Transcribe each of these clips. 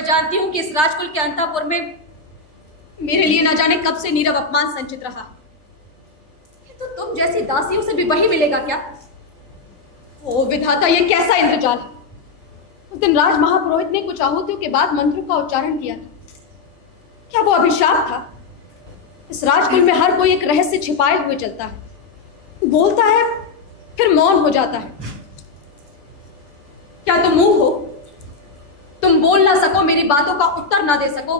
मैं जानती हूं कि इस राजकुल के अंतःपुर में मेरे लिए न जाने कब से नीरव अपमान संचित रहा। तो तुम जैसी दासियों से भी वही मिलेगा क्या? ओ विधाता, ये कैसा इंद्रजाल है? उस दिन राज महापुरोहित ने कुछ आहुतियों के बाद मंत्रों का उच्चारण किया था। क्या वो अभिशाप था? इस राजकुल में हर कोई एक रहस्य छिपाए हुए चलता है, बोलता है फिर मौन हो जाता है। क्या तुम मुंह हो? तुम बोल ना सको, मेरी बातों का उत्तर ना दे सको,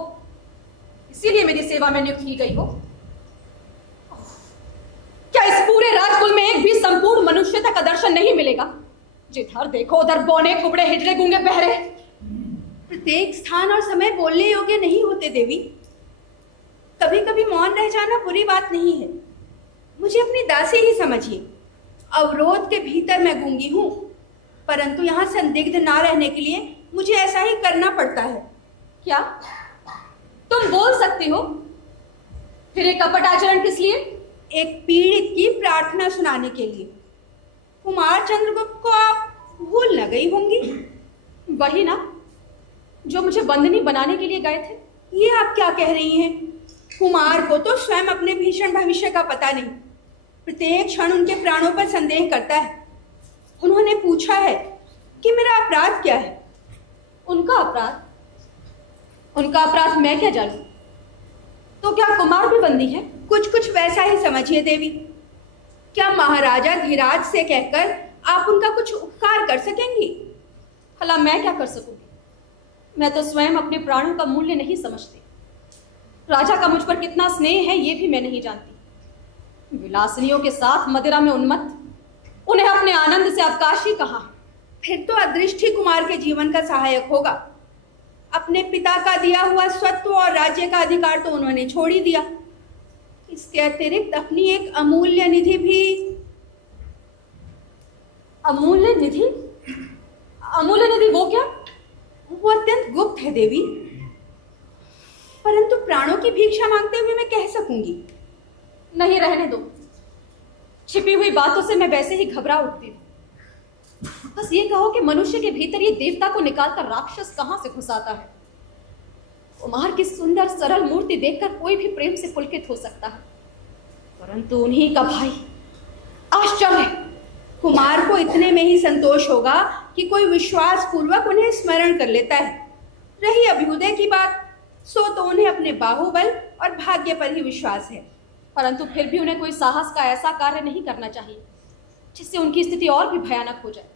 इसीलिए मेरी सेवा में नियुक्त की गई हो? क्या इस पूरे राजकुल में एक भी संपूर्ण मनुष्यता का दर्शन नहीं मिलेगा? जिधर देखो उधर बौने कुबड़े हिजड़े गूंगे बहरे। प्रत्येक स्थान और समय बोलने योग्य नहीं होते देवी। कभी कभी मौन रह जाना बुरी बात नहीं है। मुझे अपनी दासी ही समझिए। अवरोध के भीतर मैं गूंगी हूं, परंतु यहाँ संदिग्ध ना रहने के लिए मुझे ऐसा ही करना पड़ता है। क्या तुम बोल सकती हो? फिर एक कपट आचरण किस लिए? एक पीड़ित की प्रार्थना सुनाने के लिए। कुमार चंद्रगुप्त को आप भूल न गई होंगी। वही ना, जो मुझे बंदनी बनाने के लिए गए थे। ये आप क्या कह रही हैं? कुमार को तो स्वयं अपने भीषण भविष्य का पता नहीं। प्रत्येक क्षण उनके प्राणों पर संदेह करता है। उन्होंने पूछा है कि मेरा अपराध क्या है। उनका अपराध? उनका अपराध मैं क्या जानूं? तो क्या कुमार भी बंदी है? कुछ कुछ वैसा ही समझिए देवी। क्या महाराजा धीराज से कहकर आप उनका कुछ उपकार कर सकेंगी? भला मैं क्या कर सकूंगी? मैं तो स्वयं अपने प्राणों का मूल्य नहीं समझती। राजा का मुझ पर कितना स्नेह है ये भी मैं नहीं जानती। विलासिनियों के साथ मदिरा में उन्मत्त, उन्हें अपने आनंद से अवकाश ही कहाँ। फिर तो अदृष्ट ही कुमार के जीवन का सहायक होगा। अपने पिता का दिया हुआ स्वत्व और राज्य का अधिकार तो उन्होंने छोड़ ही दिया। इसके अतिरिक्त अपनी एक अमूल्य निधि भी। अमूल्य निधि? अमूल्य निधि वो क्या? वो अत्यंत गुप्त है देवी, परंतु प्राणों की भिक्षा मांगते हुए मैं कह सकूंगी। नहीं, रहने दो। छिपी हुई बातों से मैं वैसे ही घबरा उठती हूँ। बस ये कहो कि मनुष्य के भीतर ये देवता को निकालकर राक्षस कहां से घुसाता है? कुमार की सुंदर सरल मूर्ति देखकर कोई भी प्रेम से पुलकित हो सकता है, परंतु उन्हीं का भाई। आश्चर्य! कुमार को इतने में ही संतोष होगा कि कोई विश्वास पूर्वक उन्हें स्मरण कर लेता है। रही अभ्युदय की बात, सो तो उन्हें अपने बाहुबल और भाग्य पर ही विश्वास है। परंतु फिर भी उन्हें कोई साहस का ऐसा कार्य नहीं करना चाहिए जिससे उनकी स्थिति और भी भयानक हो जाए।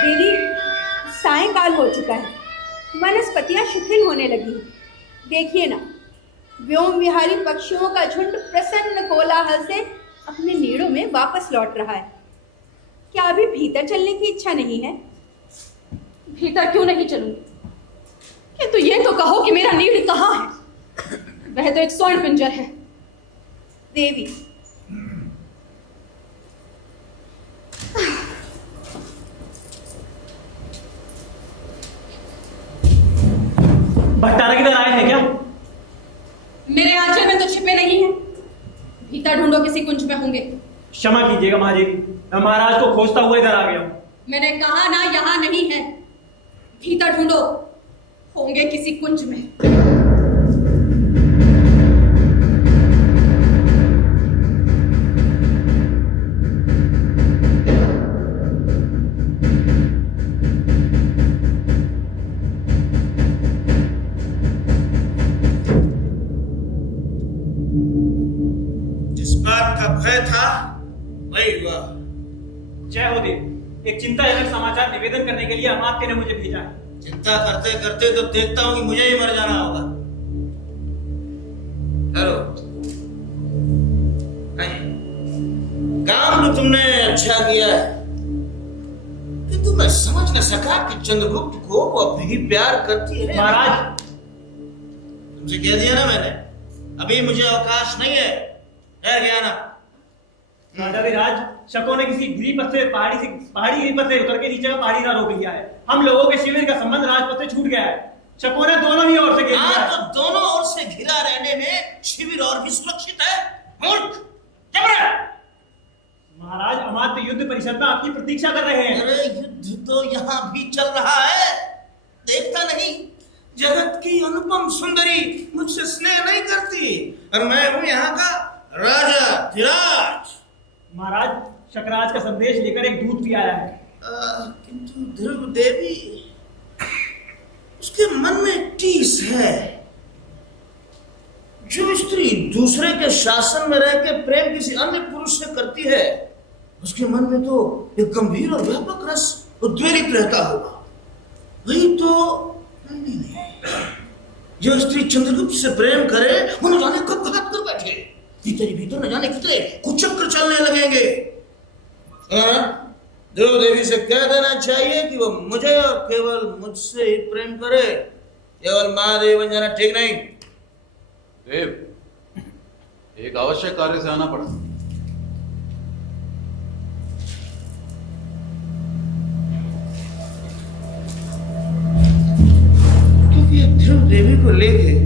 देवी, सायंकाल हो चुका है। वनस्पतियां शिथिल होने लगी। देखिए ना, व्योम विहारी पक्षियों का झुंड प्रसन्न कोलाहल से अपने नीड़ों में वापस लौट रहा है। क्या अभी भीतर चलने की इच्छा नहीं है? भीतर क्यों नहीं चलूंगी? किंतु ये तो कहो कि मेरा नीड़ कहाँ है? वह तो एक स्वर्ण पिंजर है। देवी, भट्टारा किधर आए हैं क्या? मेरे आंचल में तो छिपे नहीं है। भीतर ढूंढो, किसी कुंज में होंगे। क्षमा कीजिएगा महादेवी, मैं महाराज को खोजता हुआ इधर आ गया हूं। मैंने कहा ना, यहां नहीं है। भीतर ढूंढो, होंगे किसी कुंज में। भय था वही हुआ। जय हो देव, एक चिंताजनक समाचार निवेदन करने के लिए अमात्य ने मुझे भेजा है। चिंता करते करते तो देखता हूं कि मुझे ही मर जाना होगा। हेलो, काम तो तुमने अच्छा किया है, किंतु मैं समझ न सका कि चंद्रगुप्त को वो अब भी प्यार करती है। महाराज, तुमसे कह दिया ना मैंने, अभी मुझे अवकाश नहीं है, ठहर गया ना। राजाधिराज, शकों ने किसी गिरिपथ से पहाड़ी गिरिपथ से उतर के नीचे का पहाड़ी ना रोक लिया है। हम लोगों के शिविर का संबंध राजपथ से छूट गया है। शकों ने दोनों ही ओर से घेर लिया है। तो दोनों ओर से घिरा रहने में शिविर और भी सुरक्षित है। मूर्ख, जबरन! महाराज, अमात्य युद्ध परिषद में आपकी प्रतीक्षा कर रहे हैं। अरे युद्ध तो यहाँ भी चल रहा है, देखता नहीं? जगत की अनुपम सुंदरी मुझसे स्नेह नहीं करती और मैं हूँ यहाँ का राजा धीराज। महाराज, शकराज का संदेश लेकर एक दूत भी आया है। किंतु ध्रुव देवी, उसके मन में टीस है। जो स्त्री दूसरे के शासन में रह के प्रेम किसी अन्य पुरुष से करती है, उसके मन में तो एक गंभीर और व्यापक रस उद्वेलित रहता होगा। वही तो नहीं। जो स्त्री चंद्रगुप्त से प्रेम करे, वो न जाने कब घात कर बैठे। भीतर ही भीतर न जाने कितने कुचक्र चलने लगेंगे। ध्रुव देवी से कह देना चाहिए कि वो मुझे और केवल मुझसे ही प्रेम करे। केवल महादेव बन जाना ठीक नहीं। देव, एक आवश्यक कार्य से आना पड़ा। क्योंकि ध्रुव देवी को लेके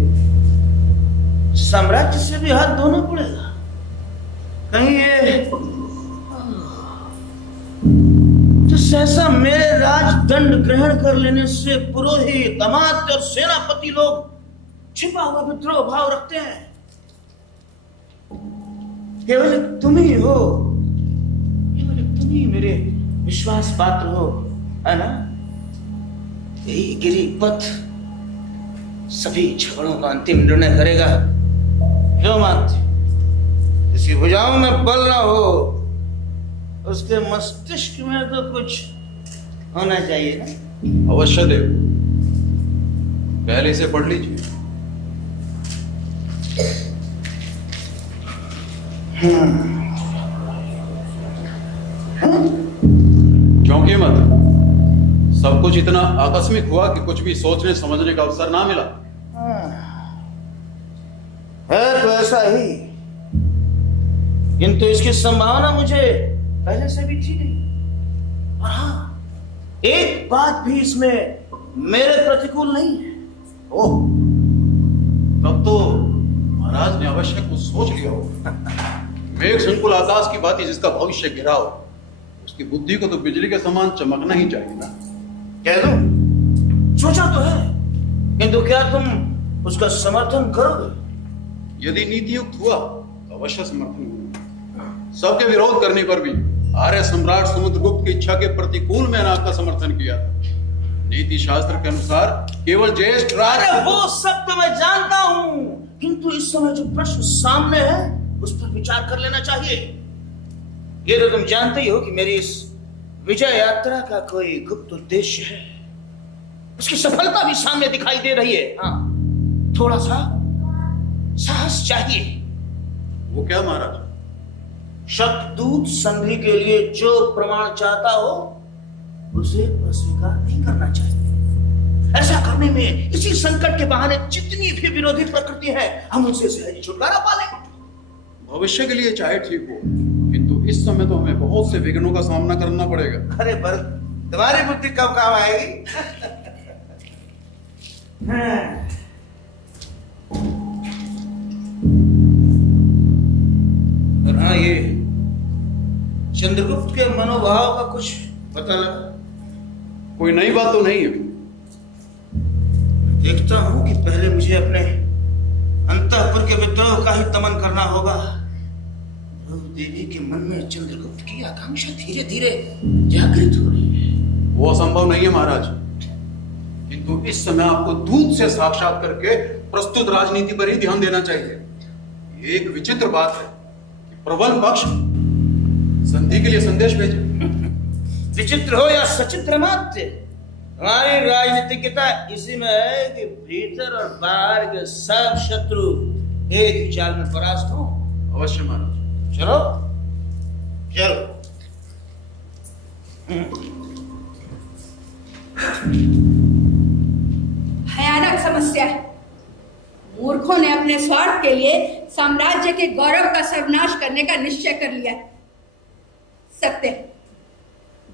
साम्राज्य से भी हाथ धोना पड़ेगा। कहीं ये तो सहसा मेरे राजदंड ग्रहण कर लेने से पुरोहित, अमात्य और सेनापति लोग छिपा हुआ विद्रोह भाव रखते हैं। केवल तुम ही हो, केवल तुम ही मेरे विश्वास पात्र हो, है ना? यही गिरिपथ सभी झगड़ों का अंतिम निर्णय करेगा। क्यों मानते? किसी भुजाओं में बल ना हो, उसके मस्तिष्क में तो कुछ होना चाहिए ना? अवश्य देव, पहले इसे पढ़ लीजिए। क्योंकि मत सब कुछ इतना आकस्मिक हुआ कि कुछ भी सोचने समझने का अवसर ना मिला। है तो ऐसा ही, किंतु इसकी संभावना मुझे पहले से भी थी नहीं। और हाँ, एक बात भी इसमें मेरे प्रतिकूल नहीं है। ओह, तब तो महाराज ने अवश्य कुछ सोच लिया हो। मेघ संकुल आकाश की भांति जिसका भविष्य घिरा हो, उसकी बुद्धि को तो बिजली के समान चमकना ही चाहिए ना। कह दो, सोचा तो है, किंतु क्या तुम उसका समर्थन करोगे? यदि नीतियुक्त हुआ तो अवश्य समर्थन होगा। सबके विरोध करने पर भी आर्य सम्राट समुद्रगुप्त की इच्छा के प्रतिकूल मैंने आपका समर्थन किया। नीति शास्त्र के अनुसार केवल ज्येष्ठ राज। अरे वो सब तो मैं जानता हूं, किंतु इस समय जो प्रश्न सामने है उस पर विचार कर लेना चाहिए। ये तो तुम जानते ही हो कि मेरी इस विजय यात्रा का कोई गुप्त उद्देश्य है। उसकी सफलता भी सामने दिखाई दे रही है। हाँ, थोड़ा सा साहस चाहिए। वो क्या महाराज? शतदूत संधि के लिए जो प्रमाण चाहता हो उसे अस्वीकार नहीं करना चाहिए। ऐसा करने में इसी संकट के बहाने जितनी भी विरोधी प्रकृति है, हम उनसे सहज छुटकारा पा लें। भविष्य के लिए चाहे ठीक हो, किंतु इस समय तो हमें बहुत से विघ्नों का सामना करना पड़ेगा। अरे पर तुम्हारी बुद्धि कब काम आएगी? और हाँ, ये चंद्रगुप्त के मनोभाव का कुछ पता लगा? कोई नई बात तो नहीं है। देखता हूं कि पहले मुझे अपने अंतःपुर के विद्रोह का ही दमन करना होगा। देवी के मन में चंद्रगुप्त की आकांक्षा धीरे धीरे जागृत हो रही है। वो असंभव नहीं है महाराज, किंतु इस समय आपको दूत से साक्षात करके प्रस्तुत राजनीति पर ही ध्यान देना चाहिए। एक विचित्र बात है कि प्रबल पक्ष संधि के लिए संदेश भेजे। विचित्र हो या सचित्र मात्र, हमारी राजनीतिकता इसी में है कि भीतर और बाहर के सब शत्रु एक ही चाल में परास्त हो। अवश्य महाराज। चलो चलो। भयानक समस्या है। मूर्खों ने अपने स्वार्थ के लिए साम्राज्य के गौरव का सर्वनाश करने का निश्चय कर लिया है। सत्य है।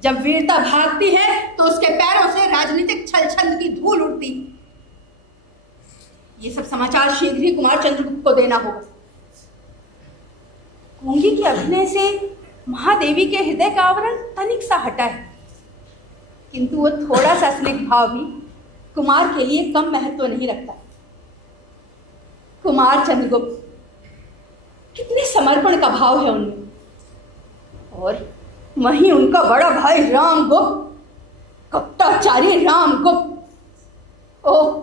जब वीरता भागती है तो उसके पैरों से राजनीतिक छल की धूल उड़ती। ये सब समाचार शीघ्र ही कुमार चंद्रगुप्त को देना होगा। कुंगी के अभिनय से महादेवी के हृदय का आवरण तनिक सा हटा है, किंतु वो थोड़ा सा स्निग्ध भाव भी कुमार के लिए कम महत्व नहीं रखता। कुमार चंद्रगुप्त, कितने समर्पण का भाव है उनमें, और वहीं उनका बड़ा भाई रामगुप्त, कपटाचारी रामगुप्त। ओह,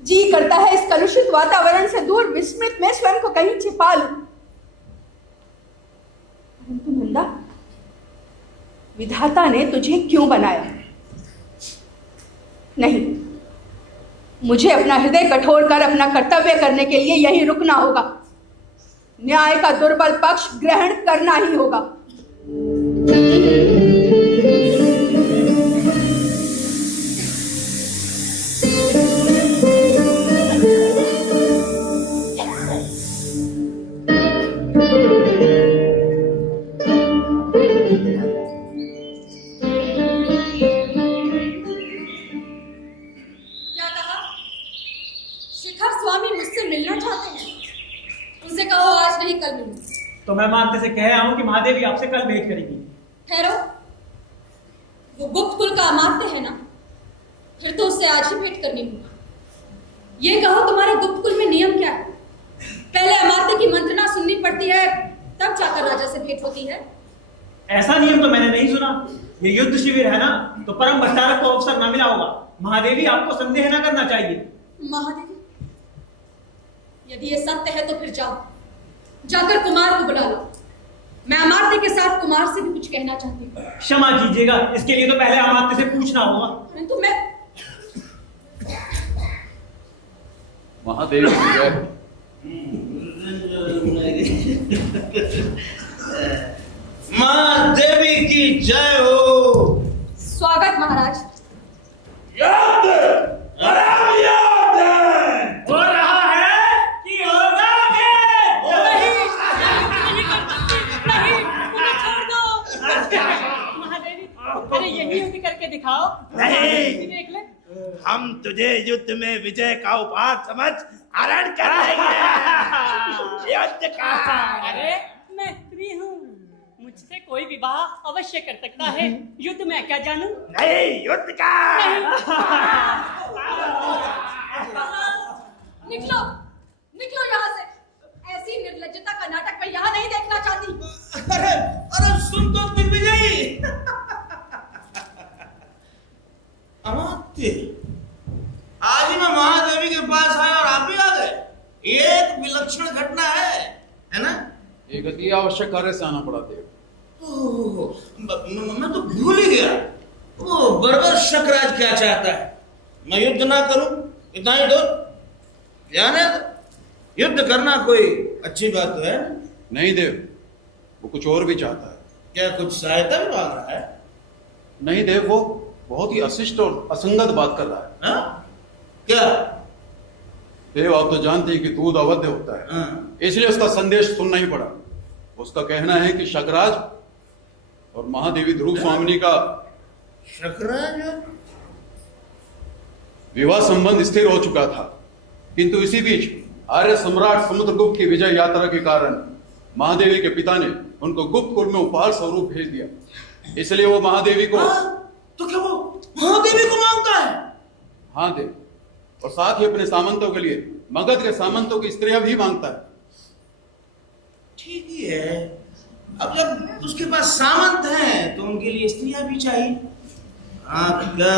जी करता है इस कलुषित वातावरण से दूर विस्मृत में स्वयं को कहीं छिपा लूं। परंतु नंदा, विधाता ने तुझे क्यों बनाया? नहीं, मुझे अपना हृदय कठोर कर अपना कर्तव्य करने के लिए यहीं रुकना होगा। न्याय का दुर्बल पक्ष ग्रहण करना ही होगा। क्या कहा? शिखर स्वामी मुझसे मिलना चाहते हैं? उनसे कहो आज नहीं कल मिलूं। तो मैं मानते से कह रहा हूँ कि महादेवी आपसे कल भेंट करेगी। ठहरो, वो गुप्त कुल का अमात्य है ना, फिर तो उससे आज ही भेंट करनी होगी। ये कहो तुम्हारे गुप्त कुल में नियम क्या है? पहले अमात्य की मंत्रणा सुननी पड़ती है, तब जाकर राजा से भेंट होती है। ऐसा नियम तो मैंने नहीं सुना। ये युद्ध शिविर है ना, तो परम भट्टारक को अवसर न मिला होगा। महादेवी आपको संदेह न करना चाहिए। महादेवी, यदि ये सत्य है तो फिर जाओ, जाकर कुमार को बुला लो। मैं अमात्य के साथ कुमार से भी कुछ कहना चाहती हूँ। क्षमा कीजिएगा, इसके लिए तो पहले अमात्य से पूछना होगा। परंतु मैं महादेवी की जय हो। माँ देवी की जय हो। स्वागत महाराज। याद हो रहा है कि होगा महादेवी, अरे यही युद्ध करके दिखाओ। नहीं। देख ले। हम तुझे युद्ध में विजय का उपहार समझ हरण कर लेंगे। युद्ध का। अरे मैं स्त्री हूँ, मुझसे कोई विवाह अवश्य कर सकता है। युद्ध में क्या जानूं? नहीं, युद्ध का। निकलो, निकलो यहाँ से। ऐसी निर्लज्जता का नाटक मैं यहाँ नहीं देखना चाहती। अरे अरे सुन तो दिग्विजयी। अमात्य, आज ही मैं महादेवी के पास आया और आप भी आ गए। एक विलक्षण घटना है ना? एक अति आवश्यक कार्य से आना पड़ा देव। मैं तो भूल ही गया। वो बर्बर शकराज क्या चाहता है? मैं युद्ध ना करूं, इतना ही दो। ध्यान है, युद्ध करना कोई अच्छी बात तो है ना? नहीं देव, वो कुछ और भी चाहता है। क्या कुछ सहायता भी मांग रहा है? नहीं देव, वो बहुत ही अशिष्ट और असंगत बात कर रहा है। हाँ? क्या? देव, आप तो जानते हैं कि दूध अवध्य होता है, हाँ। इसलिए उसका संदेश सुनना ही पड़ा। उसका कहना है कि शकराज और महादेवी ध्रुव स्वामिनी का शकराज विवाह संबंध स्थिर हो चुका था, किंतु इसी बीच आर्य सम्राट समुद्रगुप्त की विजय यात्रा के कारण महादेवी के पिता ने उनको गुप्त कुल में उपहार स्वरूप भेज दिया। इसलिए वो महादेवी को तो क्या वो महादेवी को मांगता है? हाँ देव, और साथ ही अपने सामंतों के लिए मगध के सामंतों की स्त्रियां भी मांगता है। ठीक ही है। अब जब उसके पास सामंत हैं तो उनके लिए स्त्रियां भी चाहिए। हाँ, क्या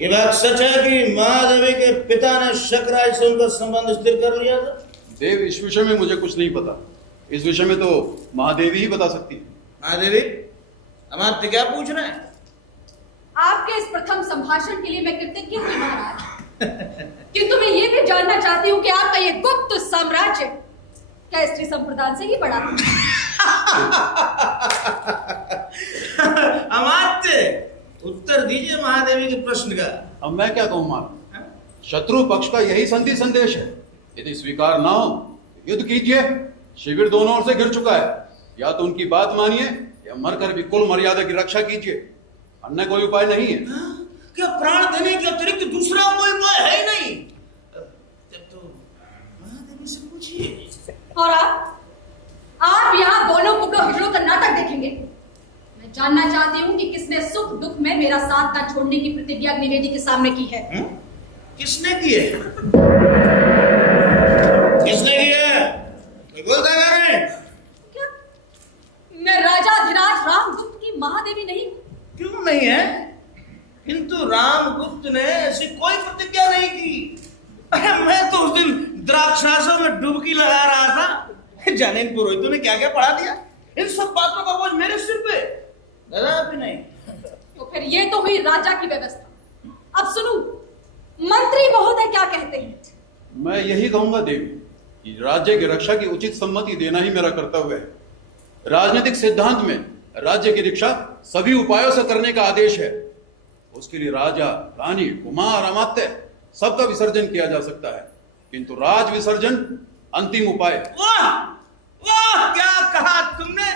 ये बात सच है कि महादेवी के पिता ने शकराज से उनका संबंध स्थिर कर लिया था? देव, इस विषय में मुझे कुछ नहीं पता। इस विषय में तो महादेवी ही बता सकती है। महादेवी, अमात्य क्या पूछ रहे हैं? आपके इस प्रथम संभाषण के लिए मैं कृतज्ञ हूँ महाराज। किंतु मैं ये भी जानना चाहती हूँ कि आपका ये गुप्त साम्राज्य क्या स्त्री संप्रदान से ही बड़ा है? अमात्य, उत्तर दीजिए महादेवी के प्रश्न का। अब मैं क्या कहूँ महाराज, शत्रु पक्ष का यही संधि संदेश है। यदि स्वीकार ना हो, युद्ध कीजिए। शिविर दोनों ओर से घिर चुका है, या तो उनकी बात मानिए या मरकर भी कुल मर्यादा की रक्षा कीजिए, अन्य कोई उपाय नहीं है। क्या प्राण देने के अतिरिक्त दूसरा कोई उपाय है ही नहीं? तब तो महादेवी से पूछिए। और आप यहाँ बोलो कुबड़ो हिजड़ों का नाटक देखेंगे। मैं जानना चाहती हूँ कि किसने सुख दुख में मेरा साथ न छोड़ने की प्रतिज्ञा अग्निवेदी के सामने की है। किसने की है? किसने की है? बोलता क्या? क्या मैं राजाधिराज रामगुप्त की महादेवी नहीं हूँ? क्यों नहीं है? किंतु रामगुप्त ने ऐसी कोई प्रतिज्ञा नहीं की। अरे मैं तो उस दिन द्राक्षासों में डुबकी लगा रहा था, जाने इन पुरोहितों ने क्या क्या पढ़ा दिया। इन सब बातों का बोझ मेरे सिर पे दादा भी नहीं। तो फिर ये तो हुई राजा की व्यवस्था। अब सुनो, मंत्री महोदय क्या कहते हैं? मैं यही कहूंगा देवी कि राज्य की रक्षा की उचित सम्मति देना ही मेरा कर्तव्य है। राजनीतिक सिद्धांत में राज्य की रक्षा सभी उपायों से करने का आदेश है। उसके लिए राजा, रानी, कुमार, अमात्य सबका विसर्जन किया जा सकता है, किंतु राज विसर्जन अंतिम उपाय। वाह वाह, क्या कहा तुमने!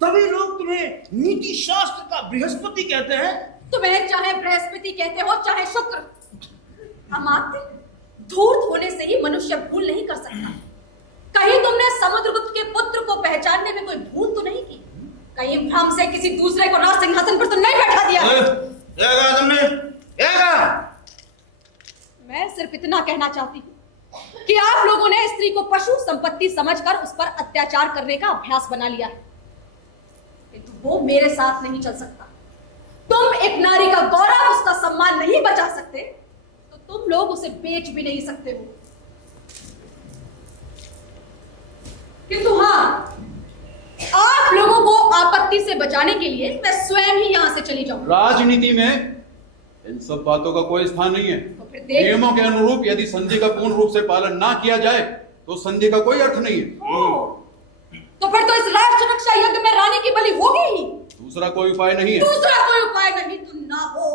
तभी लोग तुम्हें नीति शास्त्र का बृहस्पति कहते हैं। तुम्हें चाहे बृहस्पति कहते हो चाहे शुक्र, अमात्य धूर्त होने से ही मनुष्य भूल नहीं कर सकता। कहीं तुमने समुद्रगुप्त के पुत्र को पहचानने में कोई भूल तो नहीं की? कहीं भ्रम से किसी दूसरे को राज सिंहासन पर तो नहीं बैठा दिया? क्या कहा तुमने? क्या कहा? मैं सिर्फ इतना कहना चाहती हूँ कि आप लोगों ने स्त्री को पशु संपत्ति समझकर उस पर अत्याचार करने का अभ्यास बना लिया है, किंतु वो मेरे साथ नहीं चल सकता। तुम एक नारी का गौरव, उसका सम्मान नहीं बचा सकते, तो तुम लोग उसे बेच भी नहीं सकते हो। किंतु हाँ, आप लोगों को आपत्ति से बचाने के लिए मैं स्वयं ही यहां से चली जाऊं। राजनीति में इन सब बातों का कोई स्थान नहीं है। तो फिर देख, नियमों के अनुरूप यदि संधि का पूर्ण रूप से पालन ना किया जाए तो संधि का कोई अर्थ नहीं है। तो फिर तो इस राष्ट्र रक्षा यज्ञ में रानी की बलि होगी ही। दूसरा कोई उपाय नहीं है। दूसरा कोई उपाय नहीं तो ना हो।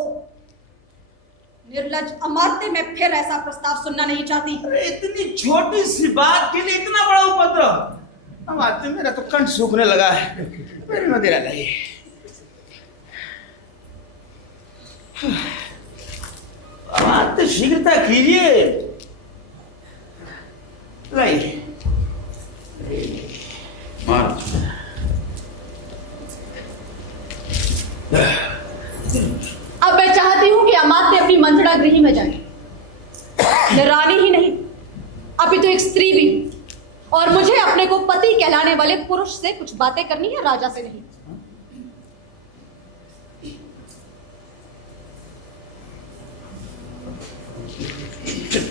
निर्लज अमात्य, मैं फिर ऐसा प्रस्ताव सुनना नहीं चाहती। अरे इतनी छोटी सी बात के लिए इतना बड़ा उपद्रव! अमात्य, मेरा तो कंठ सूखने लगा है, मेरी मदिरा लाइए। अमात्य, शीघ्रता कीजिए, लाइए। अब मैं चाहती हूं कि अमात्य अपनी मंत्रणा गृह में जाए। मैं रानी ही नहीं, अभी तो एक स्त्री भी, और मुझे अपने को पति कहलाने वाले पुरुष से कुछ बातें करनी है, राजा से नहीं।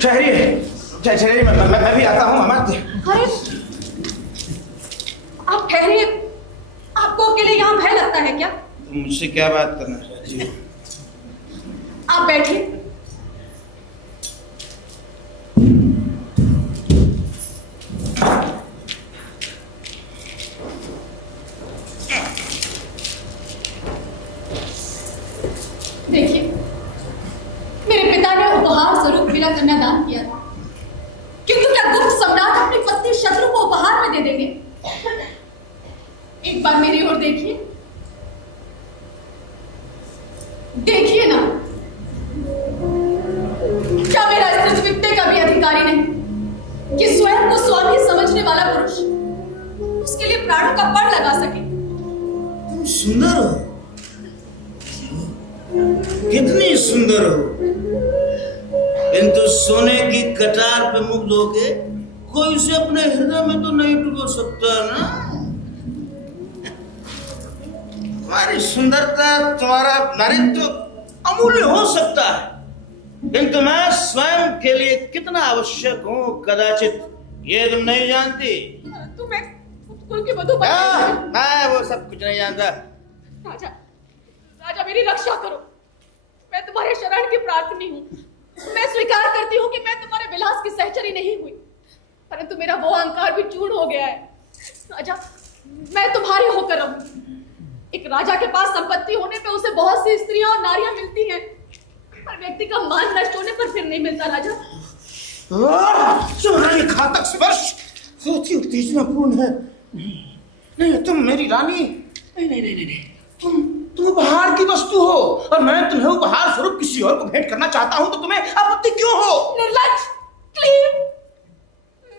ठहरिए, मैं भी आता हूं अमात्य। अरे आप ठहरिए, आपको अकेले यहां भय लगता है क्या? तुम मुझसे क्या बात करना चाहती हो? आप बैठिए। देखिए, मेरे पिता ने उपहार स्वरूप मेरा कन्यादान किया था, किंतु क्या गुप्त सम्राट अपनी पत्नी शत्रु को उपहार में दे देंगे? एक बार मेरी ओर देखिए, देखिए ना, क्या मेरा स्त्रीत्व का भी अधिकारी नहीं कि स्वयं को स्वामी समझने वाला पुरुष उसके लिए प्राणों का पड़ लगा सके? तुम सुंदर हो, कितनी सुंदर हो, किंतु सोने की कटार पे मुग्ध होके कोई उसे अपने हृदय में तो नहीं डुबो सकता ना। तुम्हारी सुंदरता, तुम्हारा नारित्व अमूल्य हो सकता है, किंतु मैं स्वयं के लिए कितना आवश्यक हूँ कदाचित ये तुम नहीं जानती। तुम्हें कुल की वधू मैं वो सब कुछ नहीं जानता। राजा, राजा मेरी रक्षा करो, मैं तुम्हारे शरण की प्रार्थनी हूँ। मैं स्वीकार करती हूँ कि मैं तुम्हारे विलास की सहचरी नहीं हुई, परंतु मेरा वो अहंकार भी चूर्ण हो गया है। राजा, मैं तुम्हारी होकर रहूं। एक राजा के पास संपत्ति होने पे उसे बहुत सी स्त्रियां और नारियां मिलती हैं, पर व्यक्ति का मान नष्ट होने पर फिर नहीं मिलता। राजा, तुम्हारी घातक स्पर्श सोची उत्तेजनापूर्ण है। नहीं, तुम मेरी रानी, नहीं, तुम उपहार की वस्तु हो और मैं तुम्हें उपहार स्वरूप किसी और को भेंट करना चाहता हूं, तो तुम्हें आपत्ति क्यों हो? निर्लज्ज, क्लीन।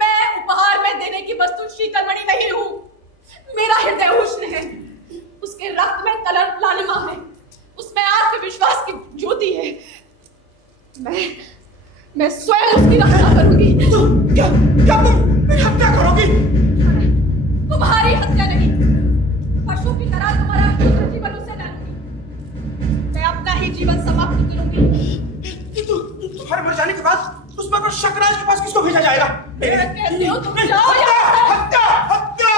मैं उपहार में देने की वस्तु शीतलमणि नहीं हूं। मेरा हृदय उष्ण है, उसके रक्त में कलर लालिमा है, उसमें आत्मविश्वास की ज्योति है। मैं स्वयं उसकी रक्षा करूंगी। तो क्या तुम मेरी हत्या करोगी? तुम्हारी हत्या नहीं, पशु की तरह तुम्हारा पुत्र जीवन उससे ले लूंगी। मैं अपना ही जीवन समाप्त करूंगी। तुम्हारे मर जाने के बाद उस पर शकराज के पास किसको भेजा जाएगा? मैं कहती हूं तुम जाओ यहाँ से। हत्या हत्या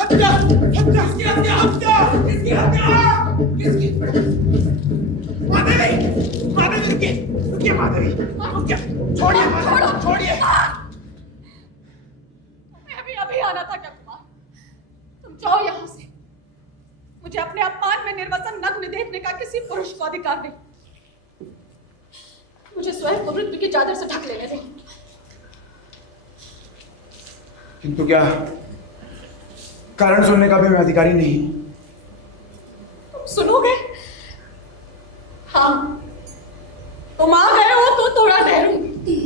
हत्या हत्या किसकी हत्या हत्या किसकी हत्या किसकी? माधवी रुकिए माधवी, छोड़िए छोड़िए। तुम्हें अभी आना था क्या कुमार? तुम जाओ यहाँ से। मुझे अपने अपमान में निर्वसन नग्न देखने का किसी पुरुष को अधिकार नहीं। मुझे स्वयं को मृत्यु की चादर से ढक लेने दो। किंतु क्या कारण सुनने का भी मैं अधिकारी नहीं हूं? तुम सुनोगे? हाँ, तुम आ गए हो तो थोड़ा ठहरूंगी।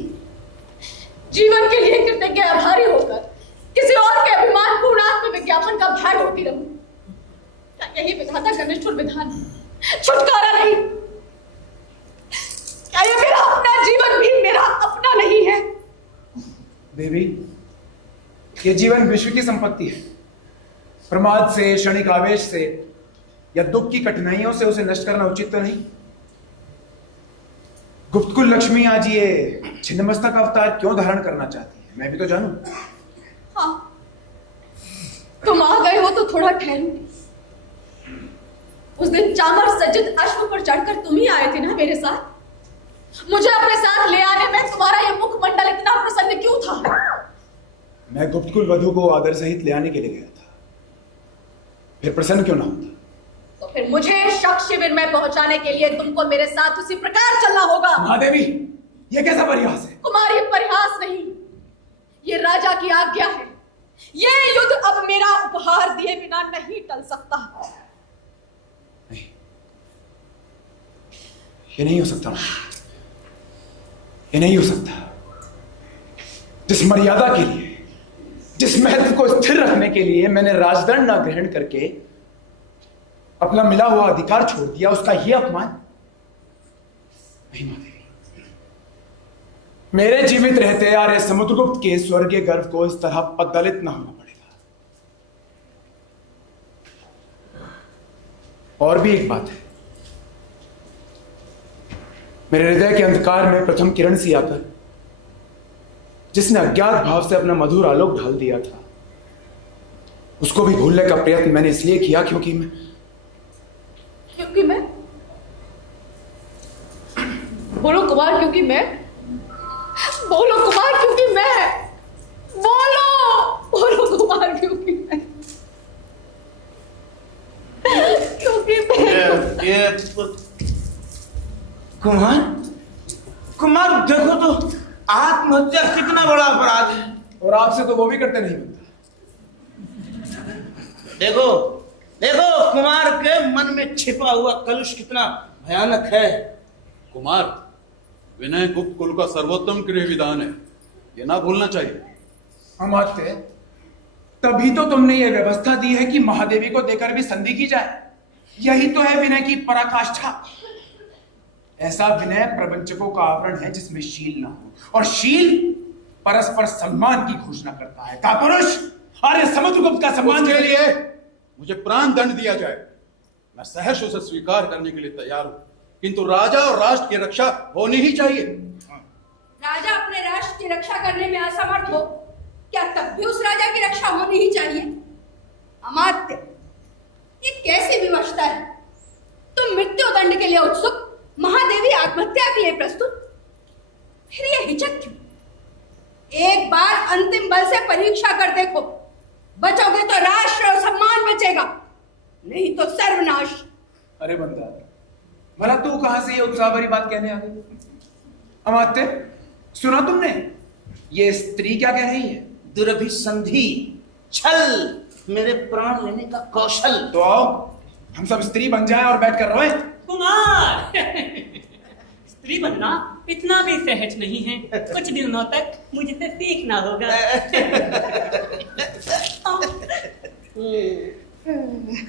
जीवन के लिए कृतज्ञ आभारी होकर किसी और के अभिमान पूर्ण आत्म विज्ञापन का भाग होती रहूं। क्या यही विधाता का निष्ठुर विधान छुटकारा नहीं? क्या ये मेरा अपना जीवन भी मेरा अपना नहीं है? देवी, ये जीवन विश्व की संपत्ति है। प्रमाद से, क्षणिक आवेश से या दुख की कठिनाइयों से उसे नष्ट करना उचित तो नहीं। गुप्तकुल लक्ष्मी आज ये छिन्नमस्तक अवतार क्यों धारण करना चाहती है, मैं भी तो जानूं। हाँ, तुम आ गए हो तो थोड़ा ठहरूंगी। उस दिन चामर सज्जित अश्व पर चढ़कर तुम ही आए थे ना मेरे साथ? मुझे अपने साथ ले आने में तुम्हारा ये मुखमंडल इतना प्रसन्न क्यों था? मैं गुप्तकुल वधु को आदर सहित ले आने के लिए गया था, फिर प्रसन्न क्यों ना होता? तो फिर मुझे शक शिविर में पहुंचाने के लिए तुमको मेरे साथ उसी प्रकार चलना होगा। महादेवी, ये कैसा परिहास है? कुमार, ये परिहास नहीं, ये राजा की आज्ञा है। ये युद्ध अब मेरा उपहार दिए बिना नहीं टल सकता। नहीं, ये नहीं हो सकता, ये नहीं हो सकता। जिस मर्यादा के लिए, जिस महत्व को स्थिर रखने के लिए मैंने राजदंड न ग्रहण करके अपना मिला हुआ अधिकार छोड़ दिया, उसका यह अपमान? नहीं महादेवी, मेरे जीवित रहते आर्य समुद्रगुप्त के स्वर्गीय गर्व को इस तरह पद्दलित न होना पड़ेगा। और भी एक बात है, मेरे हृदय के अंधकार में प्रथम किरण सी आकर जिसने अज्ञात भाव से अपना मधुर आलोक ढाल दिया था, उसको भी भूलने का प्रयत्न मैंने इसलिए किया क्योंकि मैं बोलो कुमार, क्योंकि मैं बोलो कुमार, क्योंकि मैं बोलो कुमार, क्योंकि मैं ये कुमार देखो तो आत्महत्या कितना बड़ा अपराध है। और आपसे तो वो भी करते नहीं बनता। देखो कुमार के मन में छिपा हुआ कलुष कितना भयानक है। कुमार, विनय गुप्त कुल का सर्वोत्तम गृह विधान है, ये ना भूलना चाहिए। हम आते तभी तो तुमने ये व्यवस्था दी है कि महादेवी को देकर भी संधि की जाए। यही तो है विनय की पराकाष्ठा। ऐसा विनय प्रवंचकों का आवरण है जिसमें शील ना हो, और शील परस्पर सम्मान की घोषणा करता है। कापुरुष, अरे समुद्रगुप्त का सम्मान के लिए मुझे प्राण दंड दिया जाए, मैं सहर्ष उसे स्वीकार करने के लिए तैयार हूं, किंतु राजा और राष्ट्र की रक्षा होनी ही चाहिए। राजा अपने राष्ट्र की रक्षा करने में असमर्थ हो, क्या तब भी उस राजा की रक्षा होनी ही चाहिए? अमात्य, ये कैसी विवशता है? तुम मृत्यु दंड के लिए उत्सुक, महादेवी आत्महत्या के लिए प्रस्तुत, फिर ये हिचक क्यों? एक बार अंतिम बल से परीक्षा कर देखो, बचोगे तो राष्ट्र और सम्मान बचेगा, नहीं तो सर्वनाश। अरे बंदा, भला तू कहां से ये उत्साह भरी बात कहने आ गई? अमात्य, सुना तुमने ये स्त्री क्या कह रही है? दुरभिसंधि, छल, मेरे प्राण लेने का कौशल। तो आओ हम सब स्त्री बन जाएं और बैठकर रोएं? कुमार स्त्री बनना इतना भी सहज नहीं है, कुछ दिनों तक मुझसे सीखना होगा।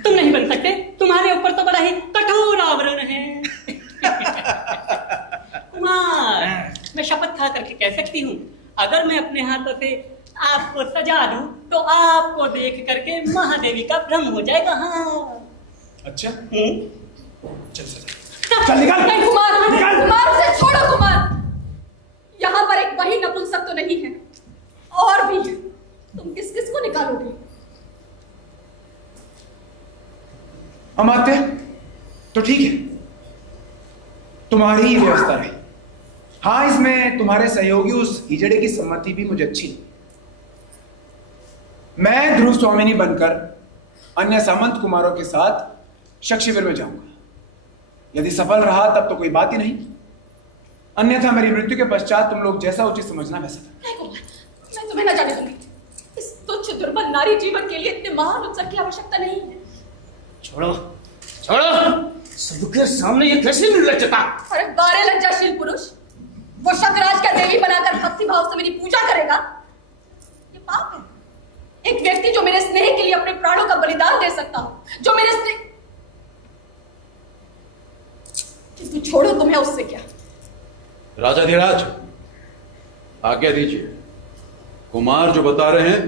तुम नहीं बन सकते, तुम्हारे ऊपर तो बड़ा ही कठोर आवरण है। कुमार, मैं शपथ खा करके कह सकती हूँ, अगर मैं अपने हाथों से आपको सजा दूं तो आपको देख करके महादेवी का भ्रम हो जाएगा। हाँ अच्छा चल सजा, चल निकल। नहीं कुमार, निकल। कुमार उसे छोड़ो कुमार। यहाँ पर एक वही नपुंसक तो नहीं है, और भी है। तुम किस किस को निकालोगे? अमात्य तो ठीक है, तुम्हारी ही व्यवस्था रही। हाँ, इसमें तुम्हारे सहयोगी उस हिजड़े की सम्मति भी मुझे अच्छी लगी। मैं ध्रुव स्वामिनी बनकर अन्य सामंत कुमारों के साथ शक शिविर में जाऊंगा। यदि सफल रहा तब तो कोई बात ही नहीं, अन्यथा मेरी मृत्यु के पश्चात तुम लोग जैसा उचित समझना वैसा करना। नहीं कुमार, मैं तुम्हें न जाने दूंगी। इस तुच्छ दुर्बल नारी जीवन के लिए इतने महान उत्सव की आवश्यकता नहीं है। छोड़ो छोड़ो, सबके सामने ये कैसी निर्लज्जता! अरे बारे लज्जाशील पुरुष, वो शतराज का देवी बनाकर भक्ति भाव से मेरी पूजा करेगा, ये पाप है। एक व्यक्ति जो मेरे स्नेह के लिए अपने प्राणों का बलिदान दे सकता हो, जो मेरे स्नेह, किंतु छोड़ो, तुम्हें उससे क्या। राजाधिराज, आज्ञा दीजिए। कुमार जो बता रहे हैं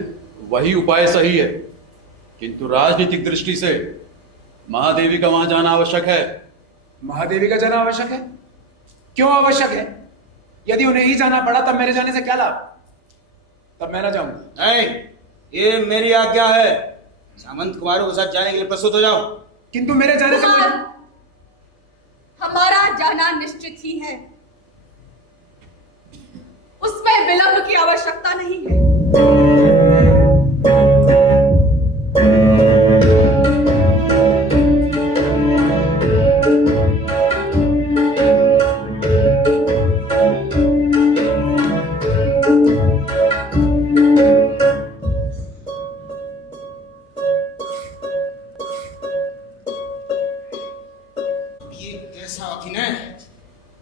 वही उपाय सही है, किंतु राजनीतिक दृष्टि से महादेवी का वहां जाना आवश्यक है। महादेवी का जाना आवश्यक है? क्यों आवश्यक है? यदि उन्हें ही जाना पड़ा तब मेरे जाने से क्या लाभ? तब मैं ना जाऊंगा। नहीं, ये मेरी आज्ञा है। सामंत कुमारों के साथ जाने के लिए प्रस्तुत हो जाओ। किंतु मेरे जाने से कुमार, हमारा जाना निश्चित ही है, उसमें विलंब की आवश्यकता नहीं है।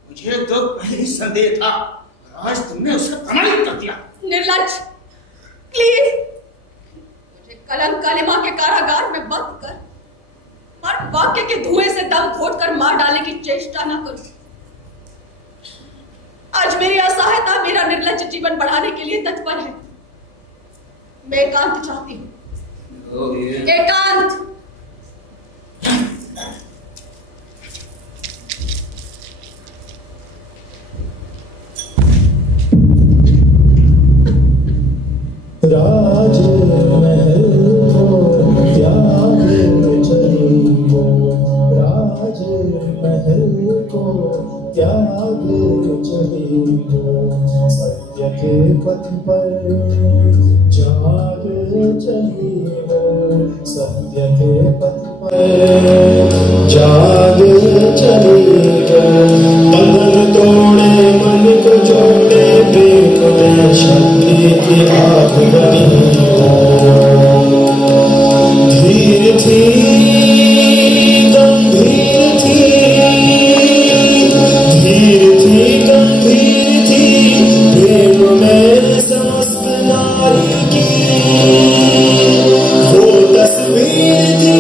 मुझे तो पहले संदेह था, आज तुमने उसे प्रमाणित कर दिया। निर्लज्ज, प्लीज मुझे कलंक कालिमा के कारागार में बंद कर और वाक्य के धुएं से दम घोटकर मार डालने की चेष्टा न करो। आज मेरी असहायता मेरा निर्लज्ज जीवन बढ़ाने के लिए तत्पर है। मैं एकांत चाहती हूँ, एकांत। राज महल को त्याग चली हो, राज महल को त्याग चली हो, सत्य के पथ पर जाग चली हो, सत्य के पथ पर जाग चली हो, बंधन तोड़े मन को जोड़े, प्रेम में शक्ति की आग लगी हो, धीर थी गंभीर थी, धीर थी गंभीर थी, प्रेम में समस्त नारी की वो तस्वीर थी।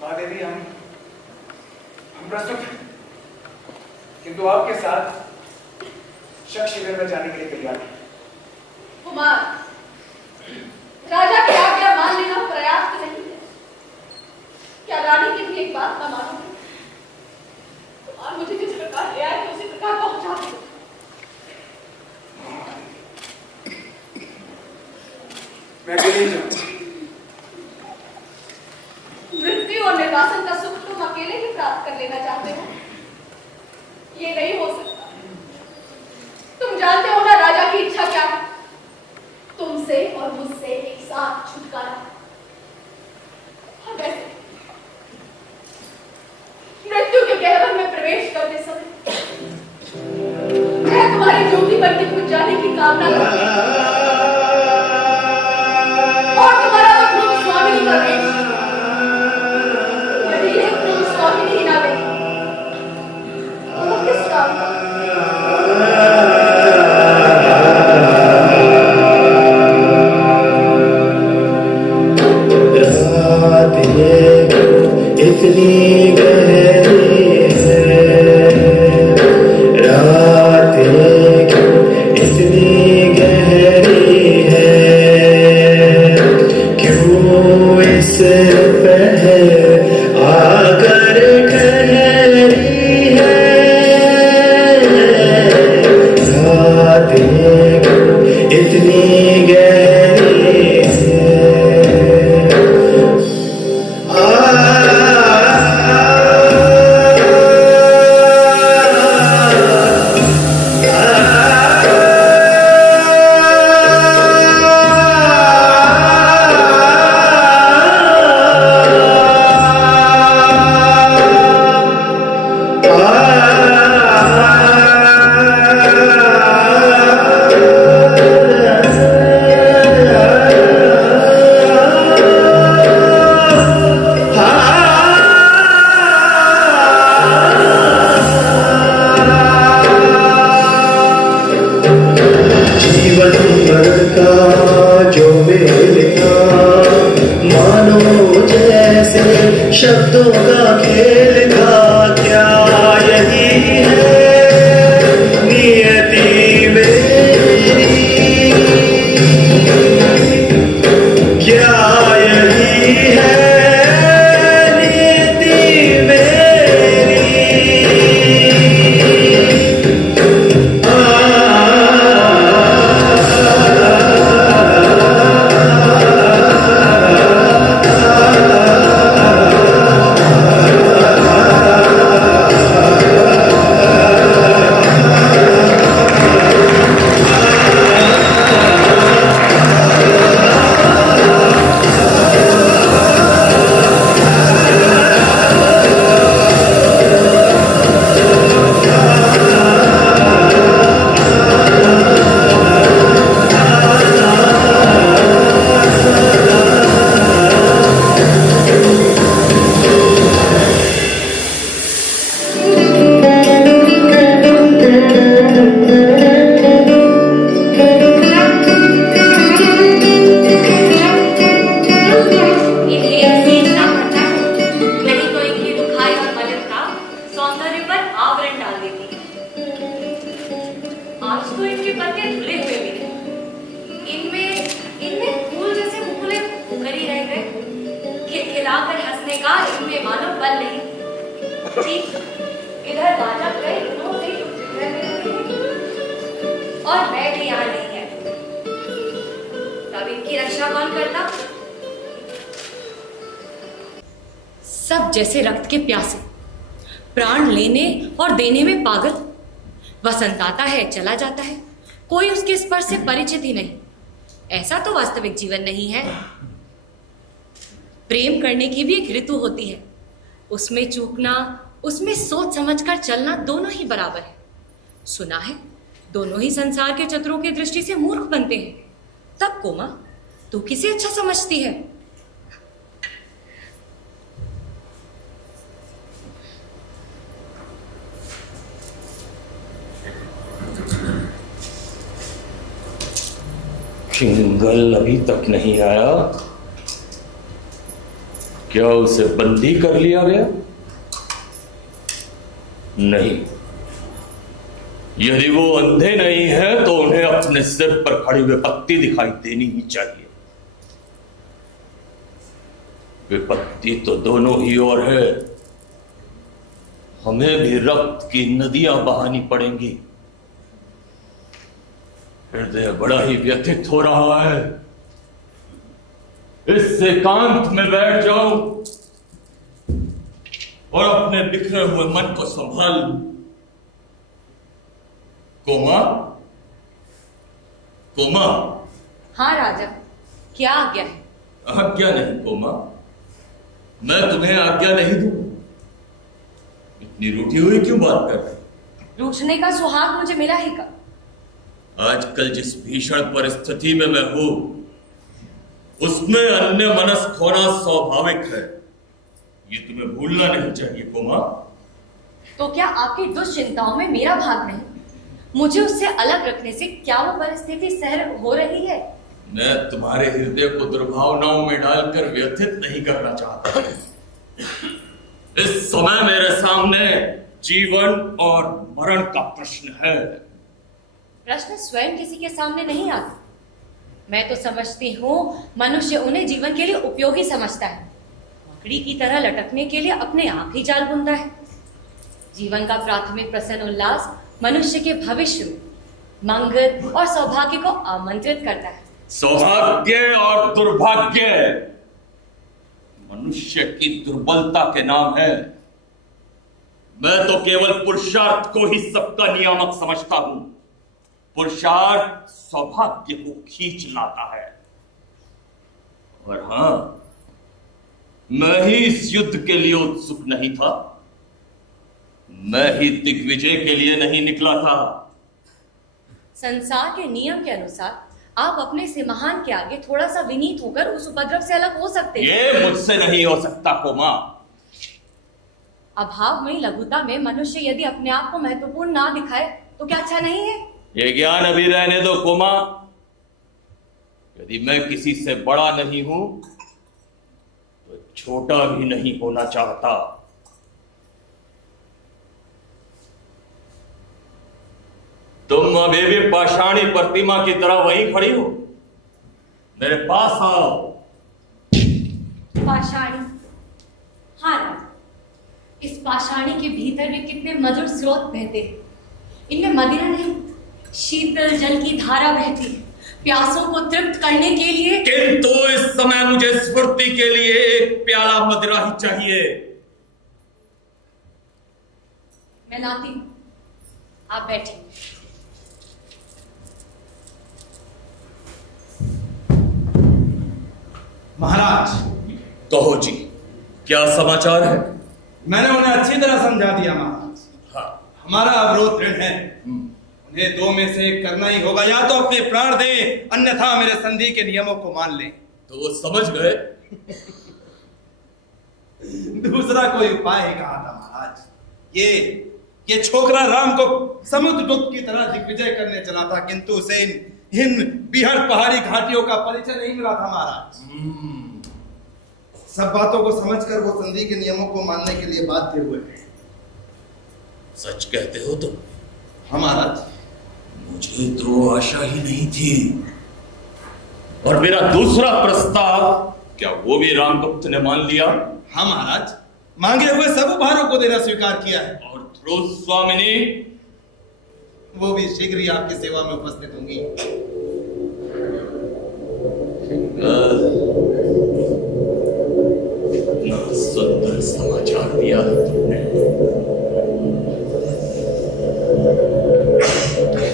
महादेवी, हम प्रस्तुत हैं, किंतु आपके साथ शक शिविर में जाने के लिए तैयार हैं। कुमार, राजा की आज्ञा मान लेना पर्याप्त नहीं है। मैं अकेले ही जाऊंगा। मृत्यु और निर्वासन का सुख तुम अकेले ही प्राप्त कर लेना चाहते हो? ये नहीं हो सकता। तुम जानते हो ना राजा की इच्छा क्या है? तुमसे और मुझसे एक साथ छुटकारा। और वैसे मृत्यु के गहवर में प्रवेश करते समय मैं तुम्हारी ज्योति बन के कुछ जाने की कामना करती हूँ। और तुम्हारा तो ध्रुव स्वामिनी का वेश, यदि ये ध्रुव स्वामिनी ही ना रही तो वो किस काम का? इतनी गहरी है रात, इतनी गहरी है, क्यों इस पहर आकर ठहरी है रात, इतनी गहरी है। जीवन मरण का जो मेल था, मानो जैसे शब्दों का खेल था, क्या यही है नियति मेरी, क्या यही है नियति मेरी। और मैं भी यहाँ नहीं है, तब इनकी रक्षा कौन करता? सब जैसे रक्त के प्यासे, प्राण लेने और देने में पागल। वसंत आता है चला जाता है, कोई उसके स्पर्श से परिचित ही नहीं। ऐसा तो वास्तविक जीवन नहीं है। प्रेम करने की भी एक ऋतु होती है, उसमें चूकना, उसमें सोच समझकर चलना दोनों ही बराबर है। सुना है दोनों ही संसार के चतुरों की दृष्टि से मूर्ख बनते हैं। तब कोमा तू किसे अच्छा समझती है? किंगल अभी तक नहीं आया, क्या उसे बंदी कर लिया गया? नहीं, यदि वो अंधे नहीं है तो उन्हें अपने सिर पर खड़ी विपत्ति दिखाई देनी ही चाहिए। विपत्ति तो दोनों ही ओर है, हमें भी रक्त की नदियां बहानी पड़ेंगी। हृदय बड़ा ही व्यथित हो रहा है। इस एकांत में बैठ जाओ और अपने बिखरे हुए मन को संभाल लो। Coma, coma. हाँ राजा, क्या आज्ञा है? आज्ञा नहीं कोमा, मैं तुम्हें आज्ञा नहीं दूं। इतनी रूठी हुई क्यों बात कर रहे? रूठने का सुहाग मुझे मिला ही कब? आजकल जिस भीषण परिस्थिति में मैं हूं, उसमें अन्य मनस्क होना स्वाभाविक है। ये तुम्हें भूलना नहीं चाहिए कोमा। तो क्या आपकी दुश्चिंताओं में मेरा भाग नहीं? मुझे उससे अलग रखने से क्या वो परिस्थिति सहन हो रही है? मैं तुम्हारे हृदय को दुर्भावनाओं में डालकर व्यथित नहीं करना चाहता। इस समय मेरे सामने जीवन और मरण का प्रश्न है। प्रश्न स्वयं किसी के सामने नहीं आता। मैं तो समझती हूँ मनुष्य उन्हें जीवन के लिए उपयोगी समझता है, मकड़ी की तरह लटकने के लिए अपने आप ही जाल बुनता है। जीवन का प्राथमिक प्रसन्न उल्लास मनुष्य के भविष्य में मंगल और सौभाग्य को आमंत्रित करता है। सौभाग्य और दुर्भाग्य मनुष्य की दुर्बलता के नाम है। मैं तो केवल पुरुषार्थ को ही सबका नियामक समझता हूं। पुरुषार्थ सौभाग्य को खींच लाता है। और हां, मैं ही इस युद्ध के लिए उत्सुक नहीं था। मैं ही दिग्विजय के लिए नहीं निकला था। संसार के नियम के अनुसार आप अपने से महान के आगे थोड़ा सा विनीत होकर उस उपद्रव से अलग हो सकते हैं। ये मुझसे नहीं हो सकता कोमा। अभाव में लघुता में मनुष्य यदि अपने आप को महत्वपूर्ण ना दिखाए तो क्या अच्छा नहीं है? ये ज्ञान अभी रहने दो कोमा। यदि मैं किसी से बड़ा नहीं हूं तो छोटा भी नहीं होना चाहता। तुम अभी भी पाषाणी प्रतिमा की तरह वहीं खड़ी हो। मेरे पास आओ। पाषाणी? हाँ राजा, इस पाषाणी के भीतर भी कितने मधुर स्रोत बहते हैं। इनमें मदिरा नहीं, शीतल जल की धारा बहती है, प्यासों को तृप्त करने के लिए। किंतु इस समय मुझे स्फूर्ति के लिए एक प्याला मदिरा ही चाहिए। मैं लाती हूं, आप बैठिए। महाराज, कहो जी, क्या समाचार है? मैंने उन्हें अच्छी तरह समझा दिया महाराज। हाँ। हमारा अवरोध दृढ़ है। उन्हें दो में से एक करना ही होगा, या तो अपने प्राण दें, अन्यथा मेरे संधि के नियमों को मान लें। तो वो समझ गए। दूसरा कोई उपाय ही कहा था महाराज। ये छोकरा राम को समुद्रगुप्त की तरह दिग्विजय करने चला था, किंतु उसे इन बिहार पहाड़ी घाटियों का परिचय नहीं मिला था महाराज। सब बातों को समझकर वो संधि के नियमों को मानने के लिए बाध्य हुए। सच कहते हो तुम? हाँ महाराज। मुझे तो आशा ही नहीं थी। और मेरा दूसरा प्रस्ताव, क्या वो भी रामगुप्त ने मान लिया? हाँ महाराज, मांगे हुए सब उपहारों को देना स्वीकार किया है। और ध्रुव स्वामिनी? वो भी शीघ्र ही आपकी सेवा में उपस्थित होंगी। सुंदर समाचार दिया है तुमने।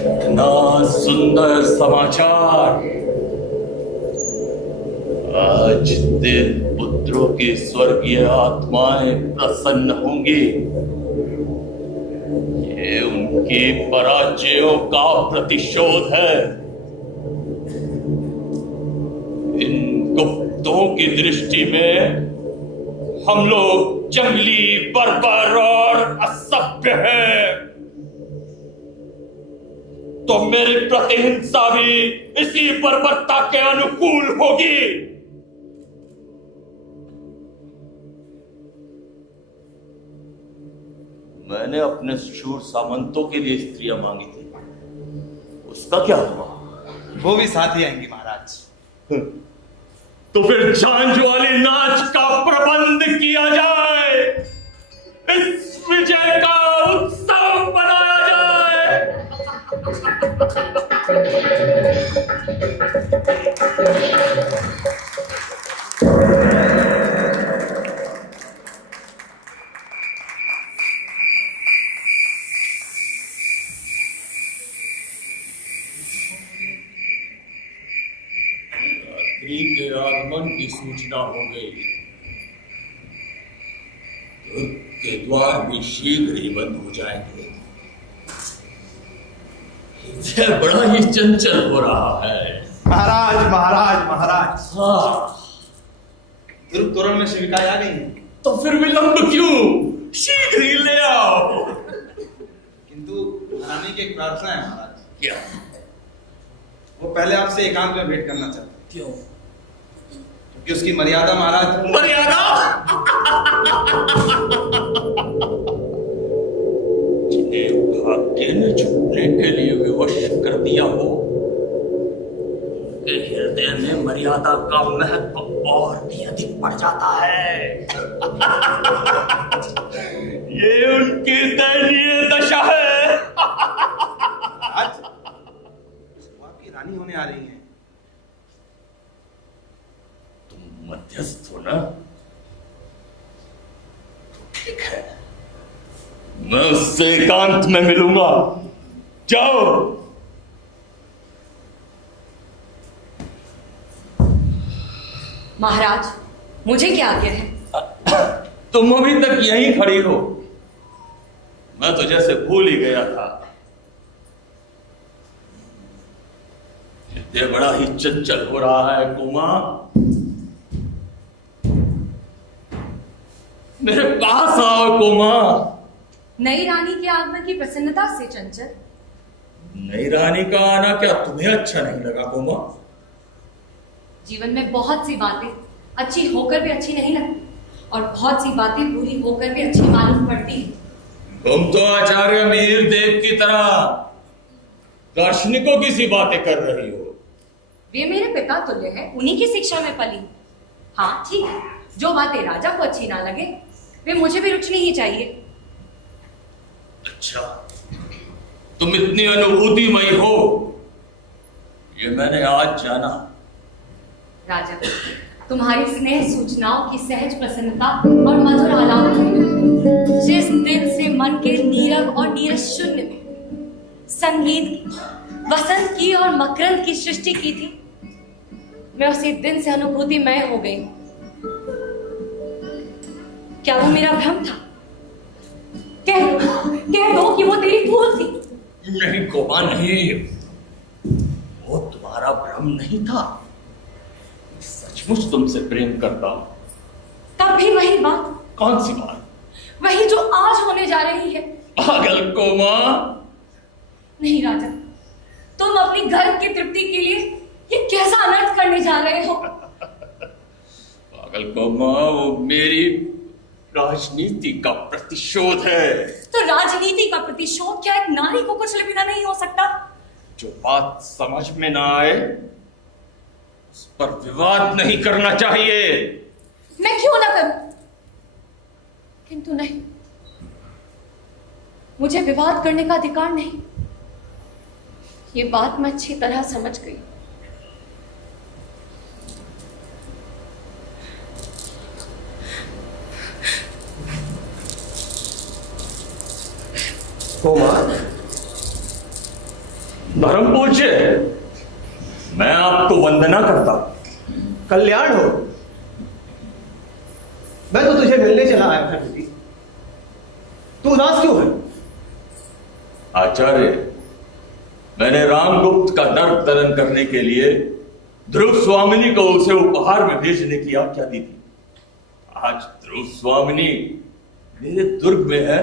इतना सुंदर समाचार। आज देव पुत्रों की स्वर्गीय आत्माएं प्रसन्न होंगी। ये उनकी पराजयों का प्रतिशोध है। इन गुप्तों की दृष्टि में हम लोग जंगली, बर्बर और असभ्य हैं। तो मेरी प्रतिहिंसा भी इसी बर्बरता के अनुकूल होगी। मैंने अपने शूर सामंतों के लिए स्त्रियां मांगी थी, उसका क्या हुआ? वो भी साथ ही आएंगी महाराज। तो फिर झांझ वाली नाच का प्रबंध किया जाए, इस विजय का उत्सव बनाया जाए। स्त्री के आगमन की सूचना हो गई। दुर्ग के द्वार भी शीघ्र ही बंद हो जाएंगे। यह बड़ा ही चंचल हो रहा है। महाराज महाराज महाराज, हाँ, दुर्ग तोरण में शिविकाएं आ गई हैं। तो फिर विलंब क्यों? शीघ्र ही ले आओ। किंतु महारानी की एक प्रार्थना है महाराज। क्या? वो पहले आपसे एकांत में भेंट करना चाहते हैं। क्यों? क्योंकि उसकी मर्यादा महाराज। मर्यादा? जिन्हें भाग्य ने छूटने के लिए विवश कर दिया हो, उनके हृदय में मर्यादा का महत्व और भी अधिक बढ़ जाता है। ये उनकी दयनीय दशा है। आज वो आपकी रानी होने आ रही हैं। तुम मध्यस्थ हो ना? ठीक है, मैं उससे एकांत में मिलूंगा। जाओ। महाराज, मुझे क्या आज्ञा है? तुम अभी तक यहीं खड़ी हो। मैं तो जैसे भूल ही गया था। ये बड़ा ही चंचल हो रहा है कुमा। मेरे पास आओ कुमा। नई रानी के आगमन की प्रसन्नता से चंचल। नई रानी का आना क्या तुम्हें अच्छा नहीं लगा कुमा? जीवन में बहुत सी बातें अच्छी होकर भी अच्छी नहीं लगती, और बहुत सी बातें बुरी होकर भी अच्छी मालूम पड़ती है। तुम तो आचार्य मीर देव की तरह दार्शनिकों की सी बातें कर रही हो। वे मेरे पिता तुल्य है, उन्हीं की शिक्षा में पली। हाँ ठीक है, जो बातें राजा को अच्छी ना लगे वे मुझे भी रुचनी ही चाहिए। अच्छा, तुम इतनी अनुभूतिमयी हो, ये मैंने आज जाना। राजा, तुम्हारी स्नेह सूचनाओं की सहज प्रसन्नता और मधुर आलाप ने जिस दिन से मन के नीरव और नीरस शून्य में संगीत, वसंत की और मकरंद की सृष्टि की थी, मैं उसी दिन से अनुभूतिमय हो गई। क्या वो मेरा भ्रम था? कह दो कि वो तेरी भूल थी। नहीं कोबा, नहीं, वो तुम्हारा भ्रम नहीं था। सचमुच तुमसे प्रेम करता हूं। तब भी वही बात। कौन सी बात? वही जो आज होने जा रही है। पागल कोमा। नहीं राजा, तुम अपनी गर्भ की तृप्ति के लिए ये कैसा अनर्थ करने जा रहे हो? पागल कोमा, वो मेरी राजनीति का प्रतिशोध है। तो राजनीति का प्रतिशोध क्या एक नारी को कुछ बिना नहीं हो सकता? जो बात समझ में ना आए उस पर विवाद नहीं करना चाहिए। मैं क्यों ना करूं? किंतु नहीं, मुझे विवाद करने का अधिकार नहीं। ये बात मैं अच्छी तरह समझ गई। धर्म पूज्य, मैं आपको वंदना करता हूं। कल्याण हो। मैं तो तुझे मिलने चला आया था बेटी। तू उदास क्यों है? आचार्य, मैंने रामगुप्त का दर्प दलन करने के लिए ध्रुव स्वामिनी को उसे उपहार में भेजने की आज्ञा दी थी। आज ध्रुव स्वामिनी मेरे दुर्ग में है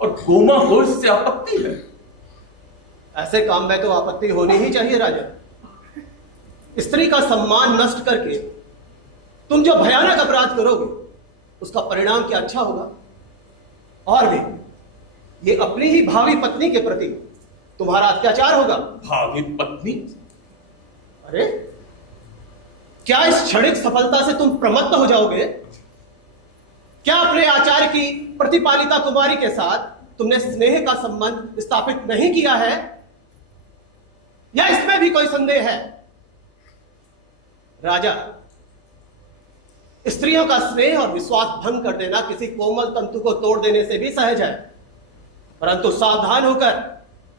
और कोमा को इससे आपत्ति है। ऐसे काम में तो आपत्ति होनी ही चाहिए राजा। स्त्री का सम्मान नष्ट करके तुम जो भयानक अपराध करोगे उसका परिणाम क्या अच्छा होगा? और भी ये अपनी ही भावी पत्नी के प्रति तुम्हारा अत्याचार होगा। भावी पत्नी? अरे क्या इस क्षणिक सफलता से तुम प्रमत्त हो जाओगे? क्या अपने आचार्य की प्रतिपालिता कुमारी के साथ तुमने स्नेह का संबंध स्थापित नहीं किया है, या इसमें भी कोई संदेह है? राजा, स्त्रियों का स्नेह और विश्वास भंग कर देना किसी कोमल तंतु को तोड़ देने से भी सहज है, परंतु सावधान होकर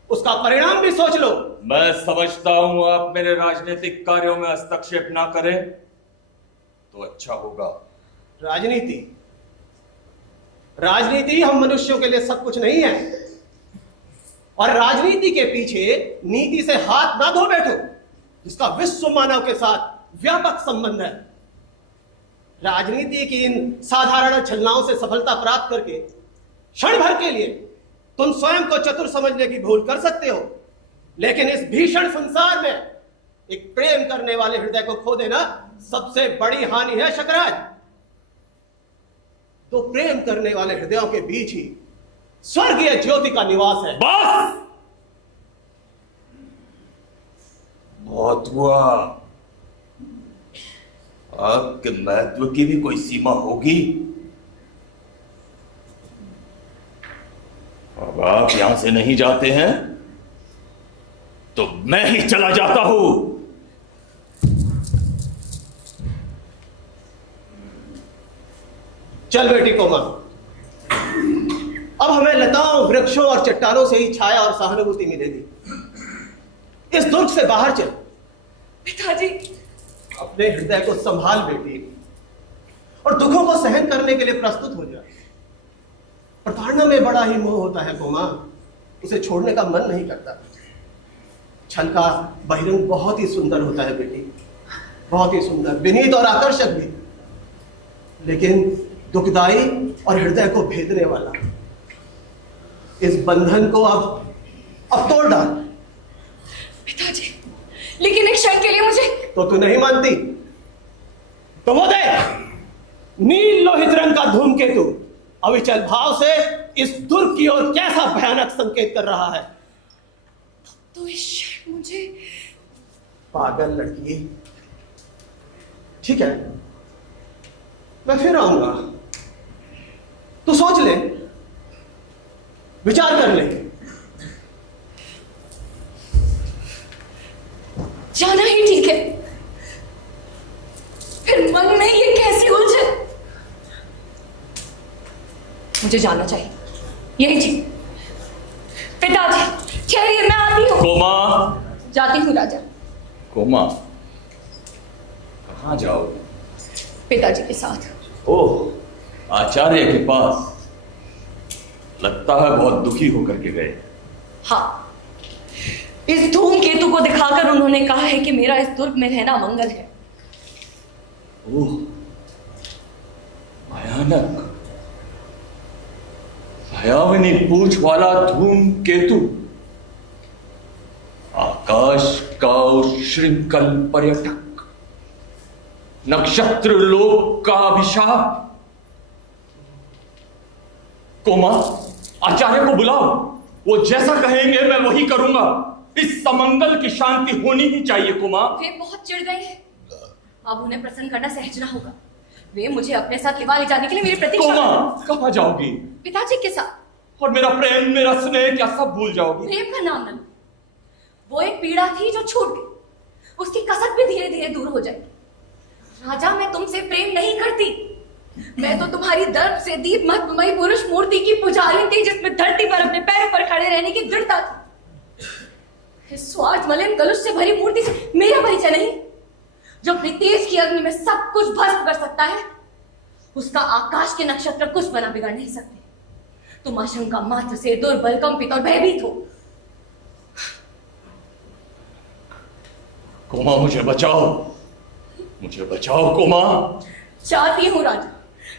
उसका परिणाम भी सोच लो। मैं समझता हूं आप मेरे राजनीतिक कार्यों में हस्तक्षेप ना करें तो अच्छा होगा। राजनीति राजनीति हम मनुष्यों के लिए सब कुछ नहीं है, और राजनीति के पीछे नीति से हाथ ना धो बैठो, जिसका विश्व मानव के साथ व्यापक संबंध है। राजनीति की इन साधारण छलनाओं से सफलता प्राप्त करके क्षण भर के लिए तुम स्वयं को चतुर समझने की भूल कर सकते हो, लेकिन इस भीषण संसार में एक प्रेम करने वाले हृदय को खो देना सबसे बड़ी हानि है शकराज। तो प्रेम करने वाले हृदयों के बीच ही स्वर्गीय ज्योति का निवास है। बस बहुत हुआ। आपके महत्व की भी कोई सीमा होगी। अब आप यहां से नहीं जाते हैं तो मैं ही चला जाता हूं। चल बेटी कोमा, अब हमें लताओं, वृक्षों और चट्टानों से ही छाया और सहानुभूति मिलेगी। इस दुर्ग से बाहर चल। पिताजी, अपने हृदय को संभाल बेटी, और दुखों को सहन करने के लिए प्रस्तुत हो जा। प्रताड़ना में बड़ा ही मोह होता है कोमा, उसे छोड़ने का मन नहीं करता। छल का बहिरंग बहुत ही सुंदर होता है बेटी, बहुत ही सुंदर, विनीत और आकर्षक भी, लेकिन दुखदाई और हृदय को भेदने वाला। इस बंधन को अब तोड़ डाल। पिताजी, लेकिन एक क्षण के लिए मुझे। तो तू नहीं मानती तो वो देख, नील लोहित रंग का धूमकेतु अविचल भाव से इस दुर्ग की ओर कैसा भयानक संकेत कर रहा है। तो इस क्षण मुझे। पागल लड़की, ठीक है, मैं फिर आऊंगा। तू सोच ले, विचार कर ले। जाना ही ठीक है। फिर मन में ये कैसी उलझन। मुझे जाना चाहिए, यही ठीक। पिताजी ठहरिए, मैं आती हूँ। कोमा, जाती हूँ राजा। कोमा, कहाँ जाओ? पिताजी के साथ। ओह, आचार्य के पास। लगता है बहुत दुखी होकर के गए। हाँ, इस धूमकेतु को दिखाकर उन्होंने कहा है कि मेरा इस दुर्ग में रहना मंगल है। ओह, भयानक, भयावनी पूंछ वाला धूमकेतु, आकाश का उच्छृंखल पर्यटक, नक्षत्र लोक का अभिशाप। कोमा, आचार्य को बुलाओ, वो जैसा कहेंगे मैं वही करूंगा। इस समंगल की शांति होनी ही चाहिए। कोमा, वे बहुत चिढ़ गए हैं, अब उन्हें प्रसन्न करना सहज ना होगा। वे मुझे अपने साथ लिवा ले जाने के लिए मेरी प्रतीक्षा। कोमा, कहाँ जाओगी? पिताजी के साथ। और मेरा प्रेम, मेरा स्नेह, क्या सब भूल जाओगी? प्रेम का नाम न लो। वो एक पीड़ा थी जो छूट गई, उसकी कसक भी धीरे धीरे दूर हो जाएगी। राजा, मैं तुमसे प्रेम नहीं करती। मैं तो तुम्हारी दर्द से दीपमयी पुरुष मूर्ति की पुजारी थी, जिसमें धरती पर अपने पैरों पर खड़े रहने की दृढ़ता थी। इस स्वार्थ मलिन कलुष से भरी मूर्ति से मेरा परिचय नहीं। जो अपनी तेज की अग्नि में सब कुछ भस्म कर सकता है, उसका आकाश के नक्षत्र कुछ बना बिगाड़ नहीं सकते। तुम आशंका मात्र से दुर्बल, कंपित और भयभीत हो। कोमा, मुझे बचाओ, मुझे बचाओ कोमा। चाहती हूँ राजा,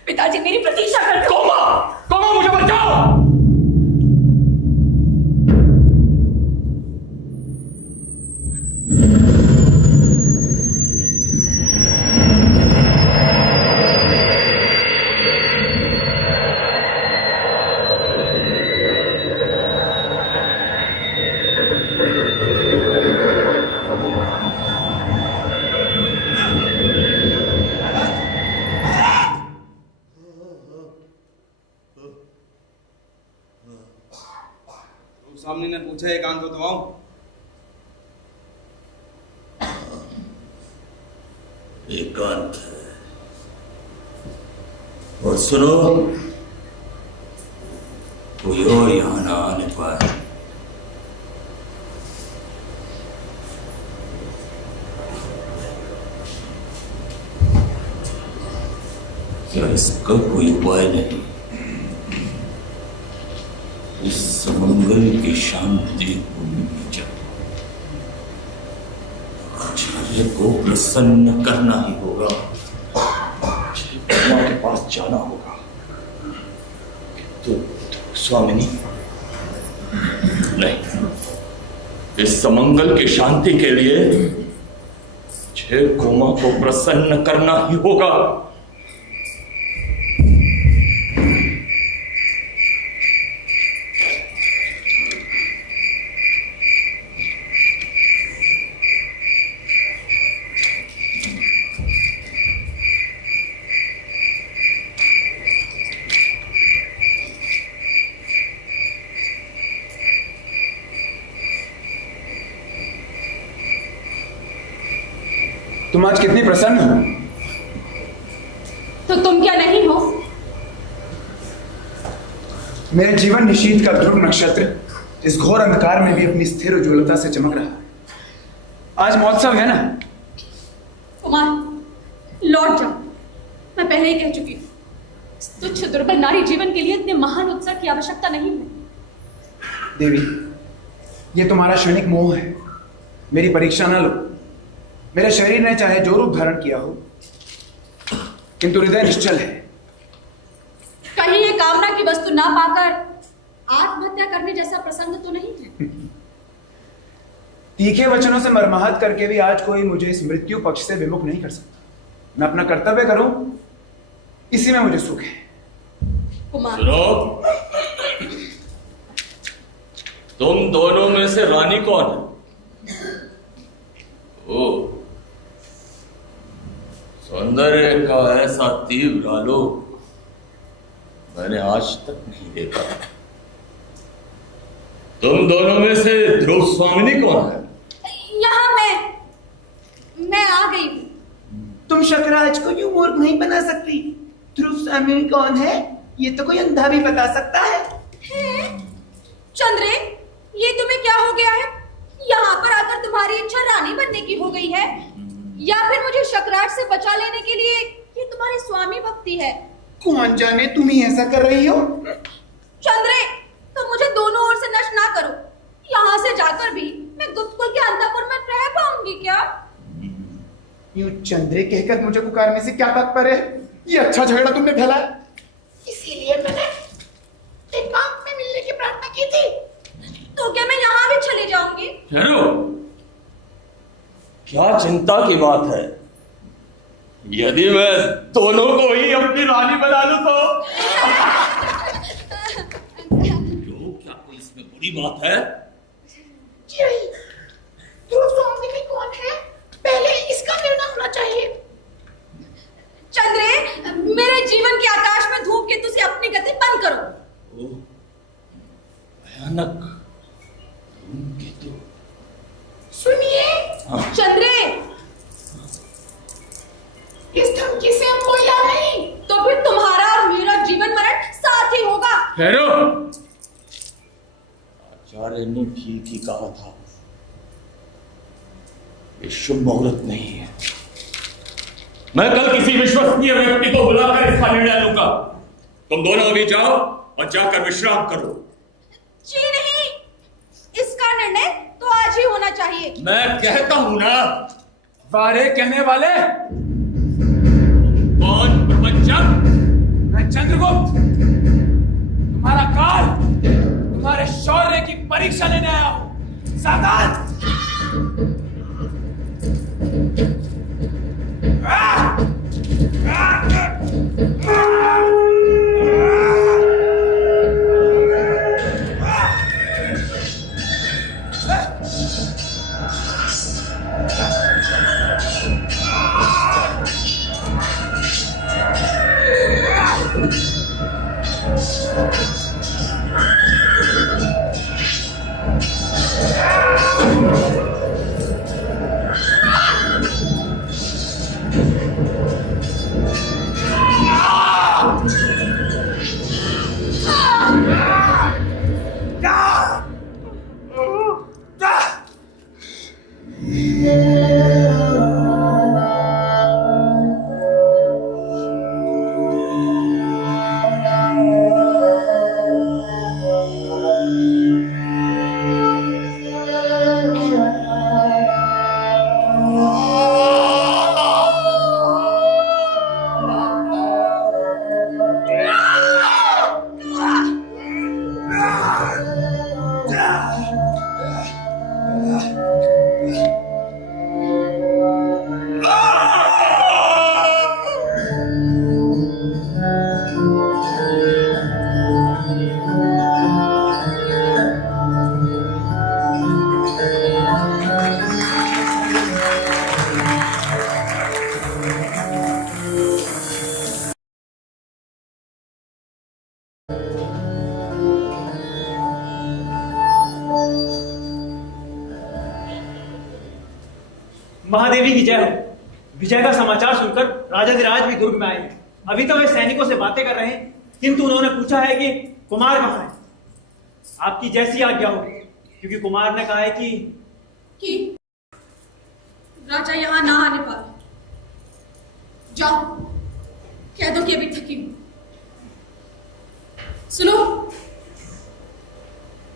पिताजी मेरी प्रतीक्षा करते। कोमा, कोमा, मुझे बचाओ। सामने ने पूछा, एकांत तो आओ। एकांत है। और सुनो, कोई और यहां ना आने पाए। क्या इसका कोई उपाय नहीं? इस समंगल की शांति को आचार्य को प्रसन्न करना ही होगा। ब्रह्मा के पास जाना होगा। तो स्वामिनी नहीं, इस समंगल की शांति के लिए मुझे गोमा को प्रसन्न करना ही होगा। तुम आज कितनी प्रसन्न हो? तो तुम क्या नहीं हो? मेरे जीवन निशीथ का ध्रुव नक्षत्र इस घोर अंधकार में भी अपनी स्थिर उज्ज्वलता से चमक रहा है। आज महोत्सव है ना? कुमार, लौट जाओ। मैं पहले ही कह चुकी हूँ, इस तुच्छ दुर्बल नारी जीवन के लिए इतने महान उत्सव की आवश्यकता नहीं है। देवी, ये तुम्हारा क्षणिक मोह है। मेरी परीक्षा ना लो। मेरे शरीर ने चाहे जो रूप धारण किया हो, किंतु हृदय निश्चल है। कहीं ये कामना की वस्तु ना पाकर आत्महत्या करने जैसा प्रसंग तो नहीं है। तीखे वचनों से मरमाहत करके भी आज कोई मुझे इस मृत्यु पक्ष से विमुख नहीं कर सकता। मैं अपना कर्तव्य करूं, इसी में मुझे सुख है। कुमार, सुनो, तुम दोनों में से रानी कौन है? ओ, सौंदर्य का ऐसा तीव्र आलोक मैंने आज तक नहीं देखा। तुम दोनों में से ध्रुव स्वामिनी कौन है? यहाँ मैं आ गई हूँ। तुम शकराज को यूं मूर्ख नहीं बना सकती। ध्रुव स्वामी कौन है ये तो कोई अंधा भी बता सकता है। चंद्रे, ये तुम्हें क्या हो गया है? यहाँ पर आकर तुम्हारी इच्छा रानी बनने की हो गई है, या फिर मुझे शकराज से बचा लेने के लिए ये तुम्हारी स्वामी भक्ति है? कौन जाने तुम ही ऐसा कर रही हो। चंद्रे, तुम मुझे दोनों ओर से नष्ट ना करो। यहाँ से जाकर भी मैं गुप्तकुल के अंतःपुर में रह पाऊंगी क्या? यूं चंद्रे कहकर मुझे पुकारने से क्या तात्पर्य है? ये अच्छा झगड़ा तुमने फैलाया। इसीलिए मैंने एकांत में मिलने की प्रार्थना की थी। तो क्या मैं यहाँ भी चली जाऊंगी? ठहरो, क्या चिंता की बात है? यदि मैं दोनों को ही अपनी रानी बना लूं तो? क्यों, क्या कोई इसमें बुरी बात है? जी नहीं, ध्रुव स्वामी कौन है पहले इसका निर्णय होना चाहिए। चंद्रे, मेरे जीवन के आकाश में धूप केतु से अपनी गति बंद करो। ओह, भयानक धूमकेतु। सुनिए चंद्रे, इस धमकी से हम कोई लाभ नहीं। तो फिर तुम्हारा और मेरा जीवन मरण साथ ही होगा। ठहरो, आचार्य ने ठीक ही कहा था, ये शुभ मुहूर्त नहीं है। मैं कल किसी विश्वसनीय व्यक्ति को बुलाकर इसका निर्णय लूंगा। तुम दोनों अभी जाओ और जाकर विश्राम करो। जी नहीं, इसका निर्णय तो आज ही होना चाहिए। मैं कहता हूं ना। वारे कहने वाले, कौन प्रपंचक? मैं चंद्रगुप्त, तुम्हारा काल, तुम्हारे शौर्य की परीक्षा लेने आया हूं। सावधान! महादेवी की जय हो। विजय का समाचार सुनकर राजाधिराज भी दुर्ग में आए हैं। अभी तो वे सैनिकों से बातें कर रहे हैं, किंतु उन्होंने पूछा है कि कुमार कहाँ है। आपकी जैसी आज्ञा हो, क्योंकि कुमार ने कहा है कि राजा यहाँ ना आने पाए। जाओ कह दो कि अभी थकी हूं। सुनो,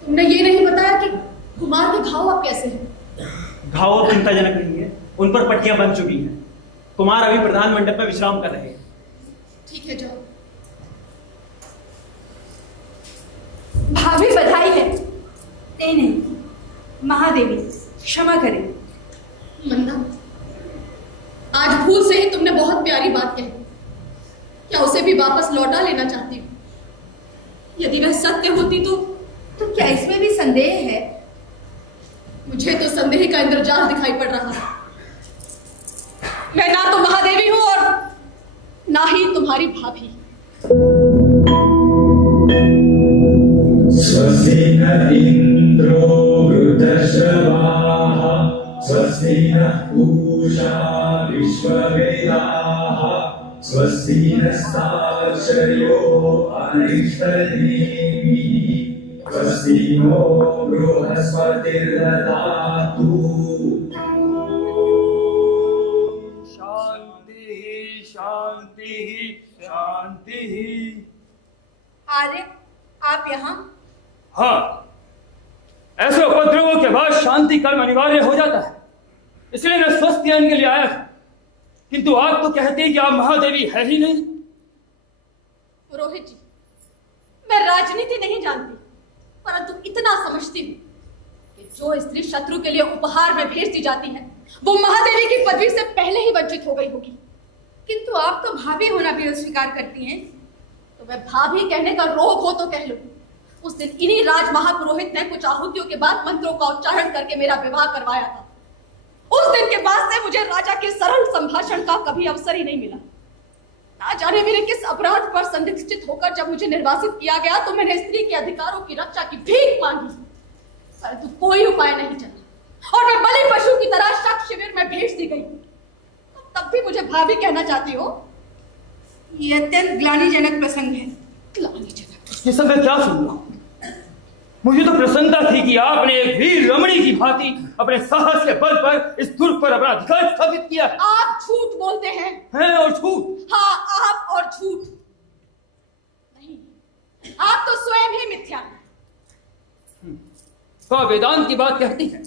तुमने ये नहीं बताया कि कुमार के घाव अब कैसे हैं? घाव चिंताजनक नहीं है, उन पर पट्टियां बन चुकी हैं। कुमार अभी प्रधान मंडप में विश्राम कर रहे हैं। ठीक है, जाओ। भाभी बधाई है। नहीं, महादेवी क्षमा करें। मंदा, आज भूल से ही तुमने बहुत प्यारी बात कही। क्या उसे भी वापस लौटा लेना चाहती हो? यदि वह सत्य होती तो क्या इसमें भी संदेह है? मुझे तो संदेह का इंद्रजाल दिखाई पड़ रहा है। मैं ना तो महादेवी हूं और ना ही तुम्हारी भाभी। स्वस्ति न इंद्रो वृद्धश्रवाः स्वस्ति न पूषा विश्ववेदाः स्वस्ति नस्ताक्षर्यो अरिष्टनेमिः स्वस्ति नो बृहस्पतिर्दधातु। शांति शांति शांति। आर्य, आप यहाँ? हाँ, ऐसे उपद्रवों के बाद शांति कर्म अनिवार्य हो जाता है, इसलिए मैं स्वस्थ ज्ञान के लिए आया था। किंतु आप तो कहते हैं कि आप महादेवी है ही नहीं। पुरोहित जी, मैं राजनीति नहीं जानती, परंतु इतना समझती हूँ कि जो स्त्री शत्रु के लिए उपहार में भेज दी जाती है वो महादेवी की पदवी से पहले ही वंचित हो गई होगी। किंतु आप तो भाभी होना भी अस्वीकार करती हैं। तो मैं भाभी कहने का रोग हो तो कह लो। उस दिन इन्हीं राज महापुरोहित ने कुछ आहुतियों के बाद मंत्रों का उच्चारण करके मेरा विवाह करवाया था। उस दिन के बाद से मुझे राजा के सरल संभाषण का कभी अवसर ही नहीं मिला। ना जाने मेरे किस अपराध पर संदिग्धित होकर जब मुझे निर्वासित किया गया तो मैंने स्त्री के अधिकारों की रक्षा की भीख मांगी, परंतु कोई उपाय नहीं चला और मैं बलि पशु की तरह शक शिविर में भेज दी गई। तब भी मुझे भाभी कहना चाहती हो? ये अत्यंत ग्लानिजनक प्रसंग है। ग्लानिजनक? ये सब मैं क्या सुन रहा हूं? मुझे तो प्रसन्नता थी कि आपने एक वीर रमणी की भांति अपने साहस के बल पर इस दुर्ग पर अपना अधिकार स्थापित किया। आप झूठ बोलते हैं। और झूठ? हाँ, आप और झूठ नहीं, आप तो स्वयं ही मिथ्या हैं। तो वेदांत की बात कहती है,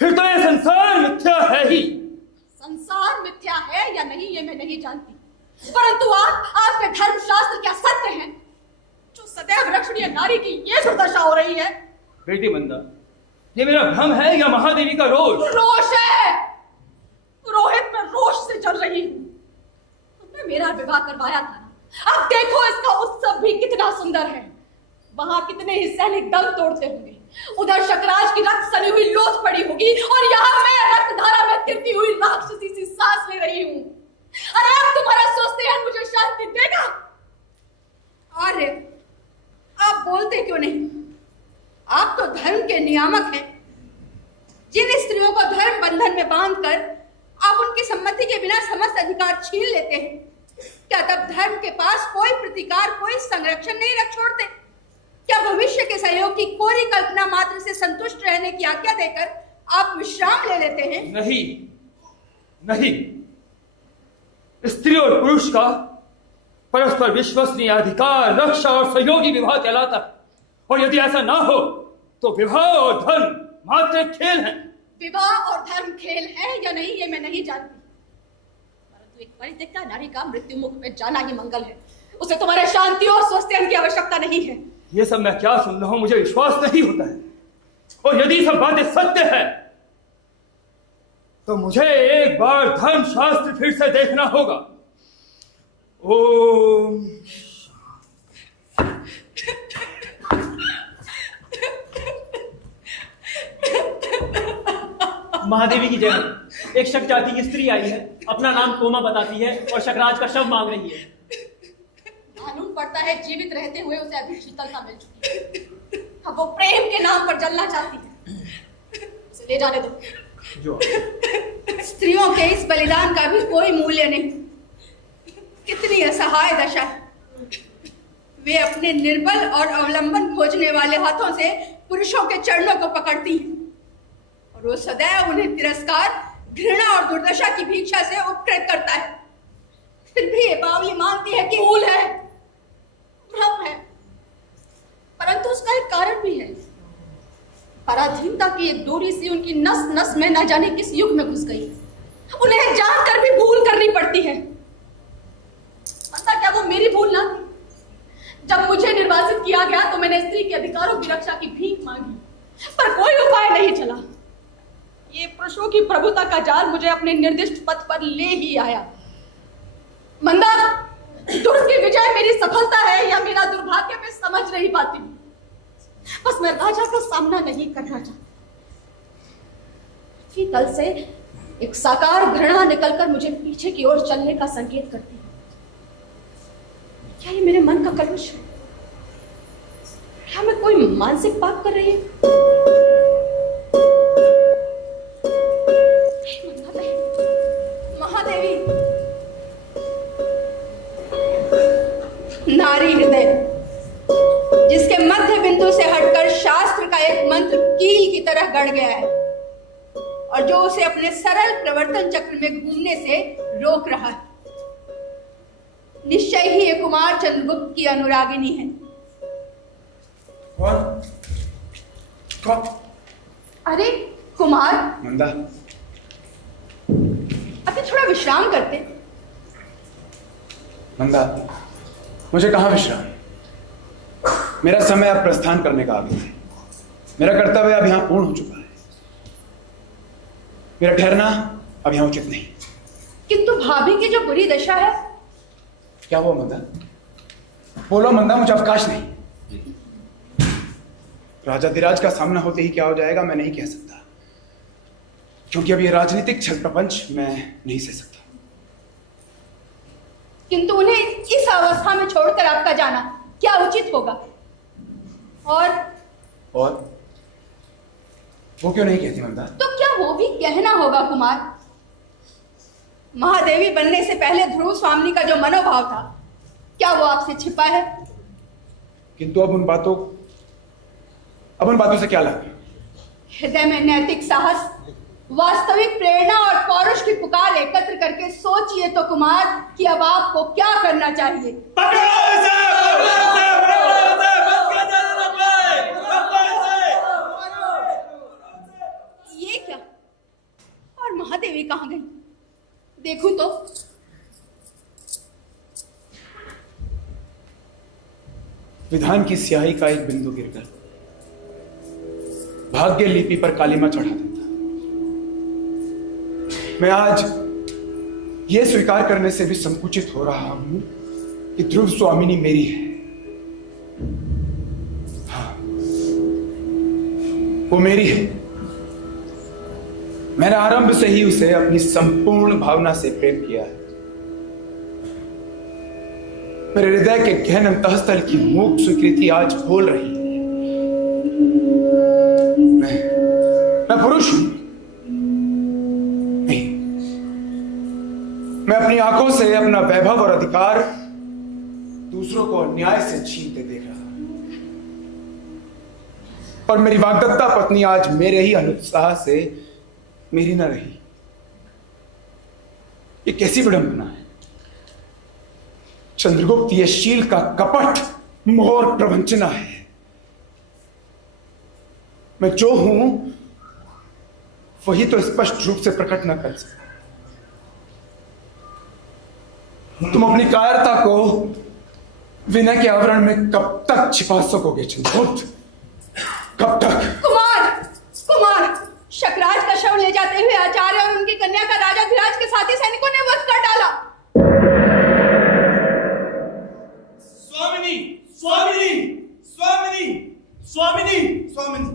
फिर तो ये संसार मिथ्या है ही। संसार मिथ्या है या नहीं ये मैं नहीं जानती, परंतु आपके धर्मशास्त्र क्या सत्य है जो सदैव रक्षणीय नारी की ये दुर्दशा हो रही है? बेटी मंदा, ये मेरा भ्रम है या महादेवी का रोष? रोष है। रोहित में रोष से जल रही हूं। तुमने मेरा विवाह करवाया था ना, अब देखो इसका उत्सव भी कितना सुंदर है। वहां कितने ही सैनिक दम तोड़ते होंगे, उधर शकराज की रक्त सनी हुई लोथ पड़ी होगी और यहाँ मैं रक्तधारा में तिरती हुई राक्षसी सी सांस ले रही हूँ। अरे अब तुम्हारा स्वस्थ मुझे शांति देगा? अरे आप बोलते क्यों नहीं? आप तो धर्म के नियामक हैं। जिन स्त्रियों को धर्म बंधन में बांधकर आप उनकी सम्मति के बिना समस्त अधिकार छीन लेते हैं, क्या तब धर्म के पास कोई प्रतिकार, कोई संरक्षण नहीं रख छोड़ते? क्या भविष्य के सहयोग की कोरी कल्पना मात्र से संतुष्ट रहने की आज्ञा देकर आप विश्राम ले लेते हैं? नहीं नहीं, स्त्री और पुरुष का परस्पर विश्वसनीय अधिकार, रक्षा और सहयोगी विवाह कहलाता है। और यदि ऐसा ना हो तो विवाह और धर्म मात्र खेल है। विवाह और धर्म खेल है या नहीं ये मैं नहीं जानती, परंतु एक परित्यक्ता नारी का मृत्यु मुख में जाना ही मंगल है। उसे तुम्हारे शांति और स्वस्थ की आवश्यकता नहीं है। ये सब मैं क्या सुन रहा हूं? मुझे विश्वास नहीं होता है। और यदि सब बातें सत्य है तो मुझे एक बार धर्मशास्त्र फिर से देखना होगा। ओम महादेवी की जय। एक शक जाति की स्त्री आई है, अपना नाम कोमा बताती है और शकराज का शव मांग रही है। मालूम पड़ता है जीवित रहते हुए उसे अभी शीतलता मिल चुकी है। अब वो प्रेम के नाम पर जलना चाहती है। उसे ले जाने दो। जो स्त्रियों के इस बलिदान का भी कोई मूल्य नहीं। कितनी असहाय दशा है। वे अपने निर्बल और अवलंबन खोजने वाले हाथों से पुरुषों के चरणों को पकड़ती हैं और वो सदैव उन्हें तिरस्कार, घृणा और दुर्दशा की भिक्षा से उपकृत करता है। फिर भी ये बावली मानती है कि भूल है, भ्रम है, परंतु उसका एक कारण भी है। पराधीनता की एक डोरी सी उनकी नस नस में न जाने किस युग में घुस गई। उन्हें जानकर भी भूल करनी पड़ती है। पता क्या वो मेरी भूल ना थी? जब मुझे निर्वासित किया गया तो मैंने स्त्री के अधिकारों की रक्षा की भीख मांगी, पर कोई उपाय नहीं चला। ये पुरुषों की प्रभुता का जाल मुझे अपने निर्दिष्ट पथ पर ले ही आया। मंदा, दुर्ग की विजय मेरी सफलता है या मेरा दुर्भाग्य, मैं समझ नहीं पाती। बस मैं राजा का सामना नहीं करना चाहती। तल से एक साकार घृणा निकलकर मुझे पीछे की ओर चलने का संकेत करती है। क्या ये मेरे मन का कलुष है? क्या मैं कोई मानसिक पाप कर रही हूं? महादेवी, नारी हृदय जिसके मध्य बिंदु से हटकर शास्त्र का एक मंत्र कील की तरह गड़ गया है और जो उसे अपने सरल प्रवर्तन चक्र में घूमने से रोक रहा है। निश्चय ही ये कुमार चंद्रगुप्त की अनुरागिनी है। कौन? अरे कुमार, मंदा, अभी थोड़ा विश्राम करते। मंदा, मुझे कहाँ विश्राम? मेरा समय अब प्रस्थान करने का आ गया है। मेरा कर्तव्य अब यहां पूर्ण हो चुका है। मेरा ठहरना अब यहां उचित नहीं। किंतु भाभी की जो बुरी दशा है। क्या हुआ मंदा? बोलो मंदा, मुझे अवकाश नहीं। राजाधिराज का सामना होते ही क्या हो जाएगा मैं नहीं कह सकता, क्योंकि अब ये राजनीतिक छल प्रपंच मैं नहीं सह सकता। किंतु उन्हें इस अवस्था में छोड़कर आपका जाना क्या उचित होगा? और वो क्यों नहीं कहती मंदा? तो क्या वो भी कहना होगा कुमार? महादेवी बनने से पहले ध्रुव स्वामी का जो मनोभाव था, क्या वो आपसे छिपा है? किंतु अब उन बातों से क्या लाभ? हृदय में नैतिक साहस, वास्तविक प्रेरणा और पौरुष की पुकार एकत्र करके सोचिए तो कुमार कि अब आपको क्या करना चाहिए। ये क्या? और महादेवी कहाँ गई? देखूं तो। विधान की स्याही का एक बिंदु गिरकर भाग्य लिपि पर कालिमा चढ़ा देता। मैं आज यह स्वीकार करने से भी संकुचित हो रहा हूं कि ध्रुव स्वामिनी मेरी है। हाँ, वो मेरी है। मैंने आरंभ से ही उसे अपनी संपूर्ण भावना से प्रेम किया है। मेरे हृदय के गहन अंतःस्थल की मूक स्वीकृति आज बोल रही है। मैं पुरुष हूं नहीं। मैं अपनी आंखों से अपना वैभव और अधिकार दूसरों को अन्याय से छीनते देख रहा हूं, और मेरी वाग्दत्ता पत्नी आज मेरे ही अनुत्साह से मेरी न रही। ये कैसी विडंबना है? चंद्रगुप्त, ये शील का कपट, मोह और प्रवंचना है। मैं जो हूं वही तो स्पष्ट रूप से प्रकट न कर सकता। तुम अपनी कायरता को विनय के आवरण में कब तक छिपा सकोगे चंद्रगुप्त? कब तक? कुमार, शकराज का शव ले जाते हुए आचार्य और उनकी कन्या का राजाधिराज के साथी सैनिकों ने वध कर डाला। स्वामिनी,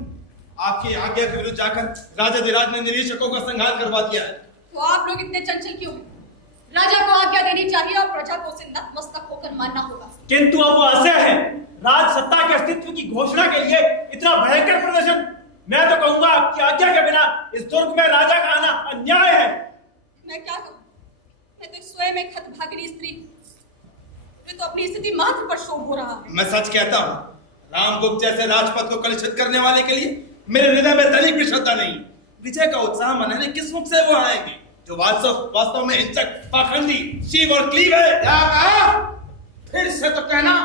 आपकी आज्ञा के विरुद्ध जाकर राजाधिराज ने निरीक्षकों का संहार करवा दिया है। तो आप लोग इतने चंचल क्यों हैं? राजा को आज्ञा देनी चाहिए और प्रजा को उसे नतमस्तक होकर मानना होगा। किंतु अब वो असह्य है। राज सत्ता के अस्तित्व की घोषणा के लिए इतना भयंकर प्रदर्शन मैं तो कहूंगा आपकी आज्ञा के बिना इस दुर्ग में राजा का आना अन्याय है। मैं क्या कहूँ? मैं तो स्वयं एक हतभागिनी स्त्री, मैं तो अपनी स्थिति मात्र पर शोभ हो रहा है। मैं सच कहता हूँ, रामगुप्त जैसे राजपथ को कलुषित करने वाले के लिए मेरे हृदय में तनिक भी श्रद्धा नहीं। विजय का उत्साह मनाने किस मुख से वो आएंगे जो वास्तव में हिंसक, पाखंडी, शिव और क्लीव है। क्या कहा? फिर से तो कहना।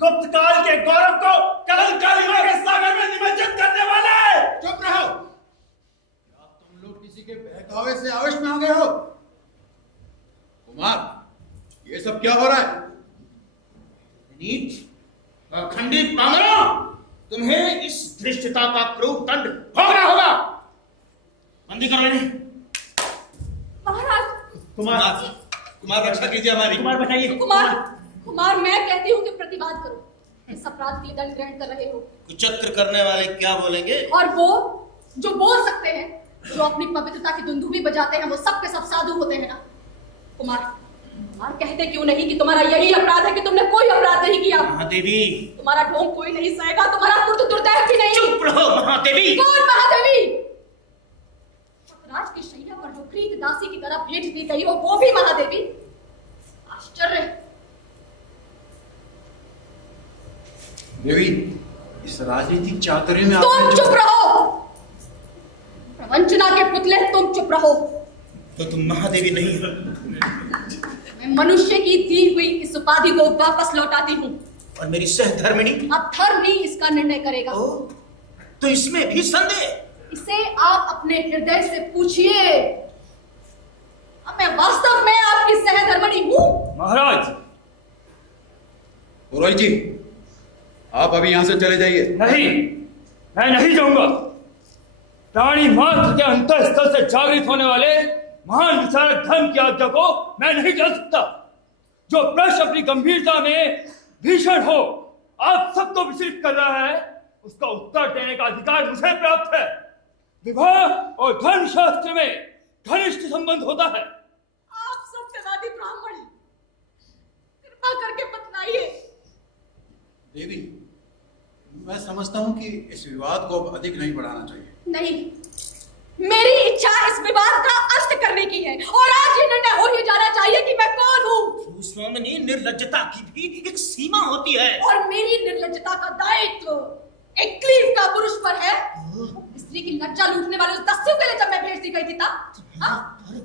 गुप्त काल के गौरव को कलंकारियों के सागर में निमज्जित करने वाले। चुप रहो। क्या तुम लोग किसी के बहकावे से आवेश में आ गए हो? कुमार, ये सब क्या हो रहा है? नीच, पाखंडी पामरों, तुम्हें इस धृष्टता का क्रूर दंड भोगना होगा। बंदी करो इन्हें। महाराज! कुमार रक्षा कीजिए हमारी। कुमार बचाइए। कुमार, मैं कहती हूँ कि प्रतिवाद करो। इस अपराध के लिए दंड ग्रहण कर रहे हो। कुचक्र करने वाले क्या बोलेंगे? और वो जो बोल सकते हैं, जो अपनी पवित्रता की दुंदुभी बजाते हैं, वो सब के सब साधु होते हैं ना। कुमार कहते क्यों नहीं कि तुम्हारा यही अपराध है कि तुमने कोई अपराध नहीं किया। महादेवी, तुम्हारा ढोंग कोई नहीं सहेगा, तुम्हारा दुर्दैव भी नहीं। चुप रहो महादेवी। कौन महादेवी? राज की शैया पर जो प्रीत दासी की तरह भेज दी गई हो, वो भी महादेवी? आश्चर्य। देवी, इस राजनीतिक चातुर्य में तुम चुप रहो। प्रवंचना के पुतले, तुम चुप रहो। तो तुम महादेवी नहीं हो। मैं मनुष्य की दी हुई इस उपाधि को वापस लौटाती हूँ। और मेरी सहधर्मिणी? अब धर्म ही इसका निर्णय करेगा। तो इसमें भी संदेह? इसे आप अपने हृदय से पूछिए। अब मैं वास्तव में आपकी सहधर्मिणी हूँ। महाराज! पुरोहित जी, आप अभी यहां से चले जाइए। नहीं, मैं नहीं जाऊंगा। प्राणी मात्र के अंतःस्थल से जागृत होने वाले महान विचारक धर्म की आज्ञा को मैं नहीं जान सकता। जो प्रश्न अपनी गंभीरता में भीषण हो, आप सबको विचलित कर रहा है, उसका उत्तर देने का अधिकार मुझे प्राप्त है। विवाह और धर्म शास्त्र में घनिष्ठ संबंध होता है। आप सत्यवादी ब्राह्मण, कृपा करके बतलाइए। देवी, मैं समझता हूं कि इस विवाद को अब अधिक नहीं बढ़ाना चाहिए। नहीं, मेरी इच्छा इस विवाद का अंत करने की है, और आज ये निर्णय हो ही जाना चाहिए कि मैं कौन हूँ। स्वामिनी, निर्लज्जता की भी एक सीमा होती है। और मेरी निर्लज्जता का दायित्व एक क्लीव का पुरुष पर है। स्त्री की लज्जा लूटने वाले उस दस्यु के लिए जब मैं भेज दी गई थी तब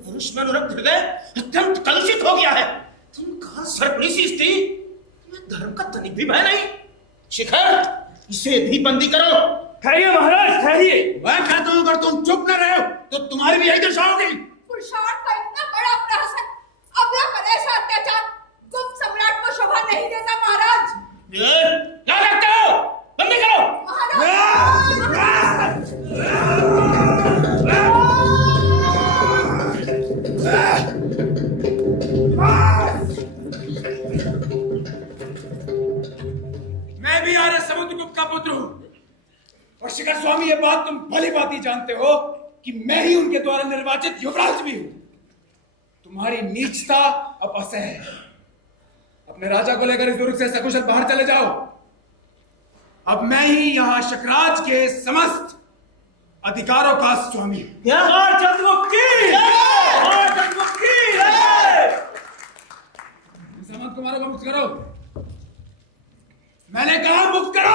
पुरुष में अनुरक्त हृदय अत्यंत कलुषित हो गया है। तुम कहां सर्पणीसी स्त्री, तुम्हें धर्म का तनिक भी भय नहीं। शिखर, इसे भी बंदी करो। ठहरिए महाराज, ठहरिए। मैं कहता हूं अगर तुम चुप न रहे तो तुम्हारी भी यही दशा होगी। पुरुषार्थ का इतना बड़ा प्रहसन, अबला पर ऐसा अत्याचार गुप्त सम्राट को शोभा नहीं देता। महाराज, क्या करते हो? बंदी करो। मैं भी आर्य समुद्रगुप्त का पुत्र हूं, और शिखर स्वामी, ये बात तुम भली भांति जानते हो कि मैं ही उनके द्वारा निर्वाचित युवराज भी हूं। तुम्हारी नीचता अब असह्य है। अपने राजा को लेकर इस दुर्ग से सकुशल बाहर चले जाओ। अब मैं ही यहाँ शकराज के समस्त अधिकारों का स्वामी हूं। समंत कुमारों को मुक्त करो। मैंने कहा मुक्त करो।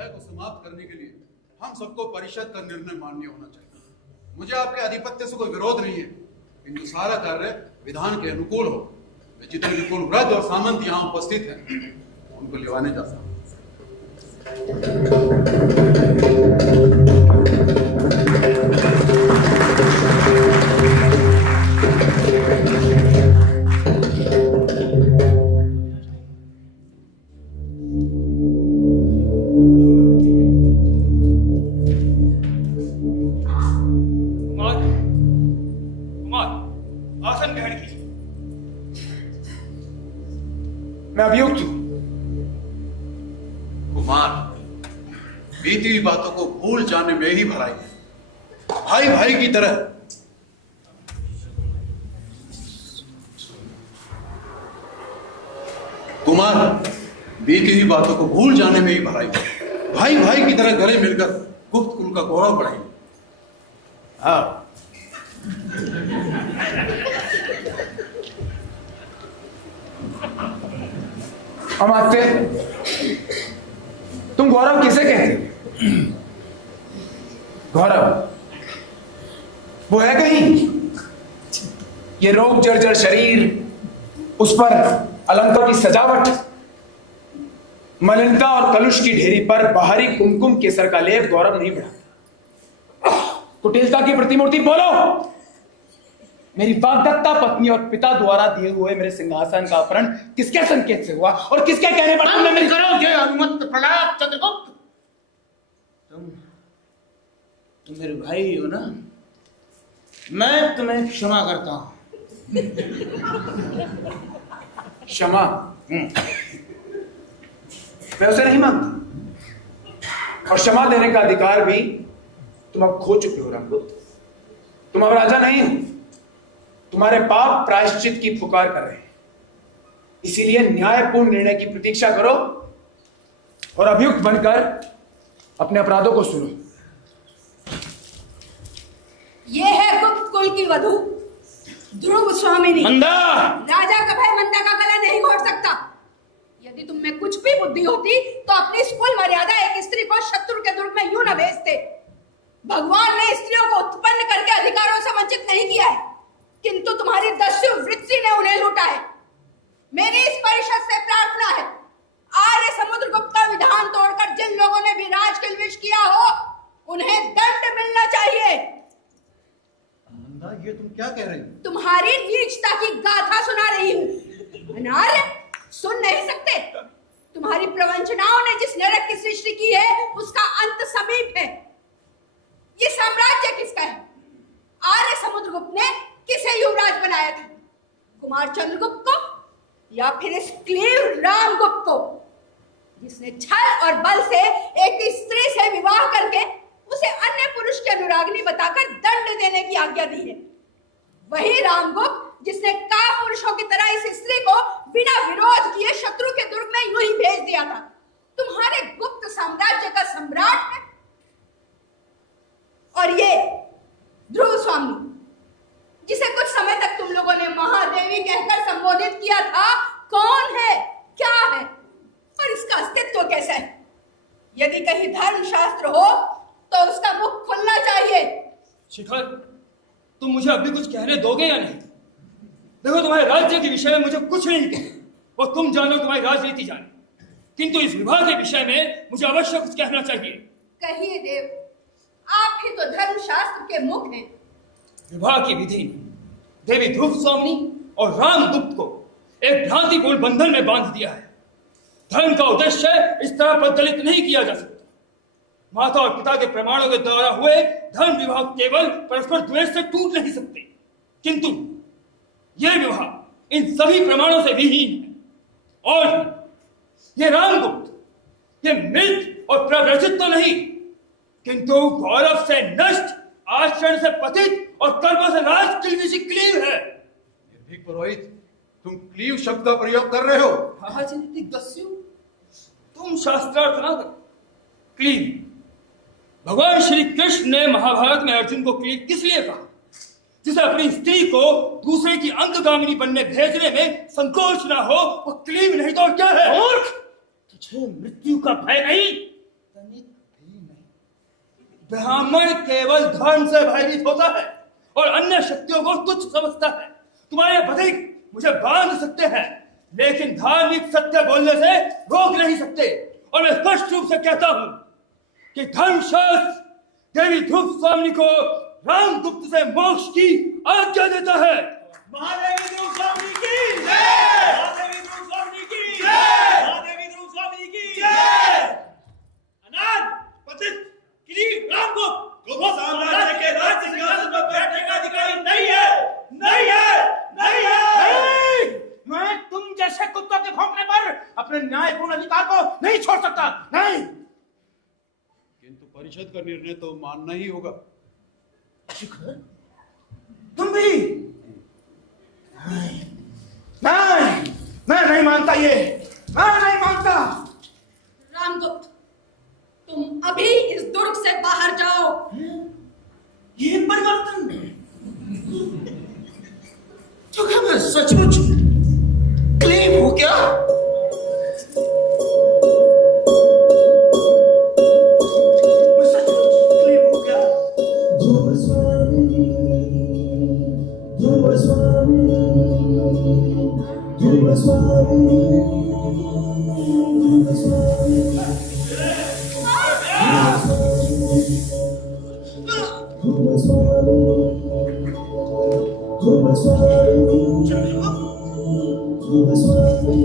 को समाप्त करने के लिए हम सबको परिषद का निर्णय मान्य होना चाहिए। मुझे आपके आधिपत्य से कोई विरोध नहीं है, किंतु सारा कार्य विधान के अनुकूल हो। मैं जितने भी कुलव्रत और सामंत यहाँ उपस्थित हैं, उनको लिवाने चाहता हूँ। आसन ग्रहण कीजिए। मैं अभियुक्त हूं। कुमार, बीती हुई बातों को भूल जाने में ही भलाई है। भाई भाई की तरह। कुमार, बीती हुई बातों को भूल जाने में ही भलाई है। भाई भाई की तरह गले मिलकर गुप्त कुल का गौरव बढ़ाएंगे। हाँ, अमात्य, तुम गौरव किसे कहते हो? गौरव वो है कहीं? ये रोग जर्जर शरीर, उस पर अलंकार की सजावट, मलिनता और कलुष की ढेरी पर बाहरी कुमकुम केसर का लेप गौरव नहीं बढ़ाता। कुटिलता की प्रतिमूर्ति बोलो। मेरी वाग्दत्ता पत्नी और पिता द्वारा दिए हुए मेरे सिंहासन का अपहरण किसके संकेत से हुआ और किसके कहने पर तुमने मेरी करोगे अनुमत प्रहलाद चंद्रगुप्त? तुम मेरे भाई हो ना, मैं तुम्हें क्षमा करता हूं। क्षमा? मैं उसे नहीं मांगता, और क्षमा देने का अधिकार भी तुम अब खो चुके हो रामगुप्त। तुम अब राजा नहीं हो, तुम्हारे पाप प्रायश्चित की पुकार कर रहे हैं। इसीलिए न्यायपूर्ण निर्णय की प्रतीक्षा करो और अभियुक्त बनकर अपने अपराधों को सुनो। ये है गुप्त कुल की वधू ध्रुव स्वामिनी। मंदा! राजा का भाई मंदा का गला नहीं घोट सकता। यदि तुम में कुछ भी बुद्धि होती तो अपनी स्कूल मर्यादा एक स्त्री को शत्रु के दुर्ग में यूं न भेजते। भगवान ने स्त्रियों को उत्पन्न करके अधिकारों से वंचित नहीं किया है, किंतु तुम्हारी दस्यु वृत्ति ने उन्हें लूटा है। मेरी इस परिषद से प्रार्थना है, आर्य समुद्रगुप्त का विधान तोड़कर जिन लोगों ने भी राज किलविश किया हो, उन्हें दंड मिलना चाहिए। नंदा, ये तुम क्या कह रही हो? तुम्हारी नीचता की गाथा सुना रही हूँ। अनार्य, सुन नहीं सकते? तुम्हारी प्रवंचनाओं ने जिस नरक की सृष्टि की है, उसका अंत समीप है। ये साम्राज्य किसका है? आर्य समुद्रगुप्त ने किसे युवराज बनाया था? कुमार चंद्रगुप्त को या फिर इस क्लीव रामगुप्त को, जिसने छल और बल से एक स्त्री से विवाह करके उसे अन्य पुरुष की अनुरागिनी बताकर दंड देने की आज्ञा दी है? वही रामगुप्त जिसने का पुरुषों की तरह इस स्त्री को बिना विरोध किए शत्रु के दुर्ग में यूं ही भेज दिया था। तुम्हारे गुप्त साम्राज्य का सम्राट है। और ये ध्रुव स्वामी, जिसे कुछ समय तक तुम लोगों ने महादेवी कहकर संबोधित किया था, कौन है, क्या है और इसका अस्तित्व कैसा है? यदि कहीं धर्मशास्त्र हो तो उसका मुख खुलना चाहिए। शिखर, तुम मुझे अभी कुछ कहने दोगे या नहीं? देखो, तुम्हारे राज्य के विषय में मुझे कुछ नहीं कहना, वो तुम जानो, तुम्हारी राजनीति जाने, किंतु इस विवाह के विषय में मुझे अवश्य कुछ कहना चाहिए। कहिए देव, आप ही तो धर्मशास्त्र के मुख हैं। विवाह की विधि देवी ध्रुव स्वामिनी और रामगुप्त को एक भ्रांतिपूर्ण बंधन में बांध दिया है। धर्म का उद्देश्य इस तरह प्रदलित नहीं किया जा सकता। माता और पिता के प्रमाणों के द्वारा हुए धर्म विवाह केवल परस्पर द्वेष से टूट नहीं सकते, किंतु यह विवाह इन सभी प्रमाणों से विहीन है। और ये रामगुप्त, ये मृत और प्रव्रजित तो नहीं, किंतु गौरव से नष्ट, आचरण से पतित और कर्मों से राज किलविशी क्लीव है। निर्भीक पुरोहित, तुम क्लीव शब्द का प्रयोग कर रहे हो। राजनीतिक दस्यु, तुम शास्त्रार्थ ना करो। क्लीव, भगवान श्री कृष्ण ने महाभारत में अर्जुन को क्लीव किस लिए कहा? जिसे अपनी स्त्री को दूसरे की अंगगामिनी बनने भेजने में संकोच ना हो, वो क्लीव नहीं तो क्या है? मूर्ख, तुझे मृत्यु का भय नहीं? ब्राह्मण केवल धर्म से भयभीत होता है और अन्य शक्तियों को तुच्छ समझता है। तुम्हारे बधिक मुझे बांध सकते हैं, लेकिन धार्मिक सत्य बोलने से रोक नहीं सकते। और मैं स्पष्ट रूप से कहता हूं कि धर्मशास्त्र देवी ध्रुव स्वामिनी को रामगुप्त से मोक्ष की आज्ञा देता है। महादेवी ध्रुव स्वामिनी की जय! महादेवी ध्रुव स्वामिनी की जय! महादेवी ध्रुव स्वामिनी की जय! अनाथ, पतित, क्लीव रामगुप्त गुप्त साम्राज्य के राज सिंहासन पर बैठने का अधिकारी नहीं है, नहीं है, नहीं है। मैं तुम जैसे कुत्तों के भौंकने पर अपने न्यायपूर्ण अधिकार को नहीं छोड़ सकता, नहीं। किंतु परिषद का निर्णय तो मानना ही होगा। शिखर, तुम भी? नहीं, नहीं, मैं नहीं मानता ये, मैं नहीं मानता। रामगुप्त, तुम अभी इस दुर्ग से बाहर जाओ। ये परिवर्तन, तो क्या मैं सचमुच क्लीन हूं क्या? मैं सचमुच क्लीन हूं क्या? ध्रुव स्वामी, ध्रुव स्वामी, ध्रुव स्वामी, ध्रुव स्वामी, ध्रुव स्वामी, ध्रुव स्वामी, ध्रुव स्वामी,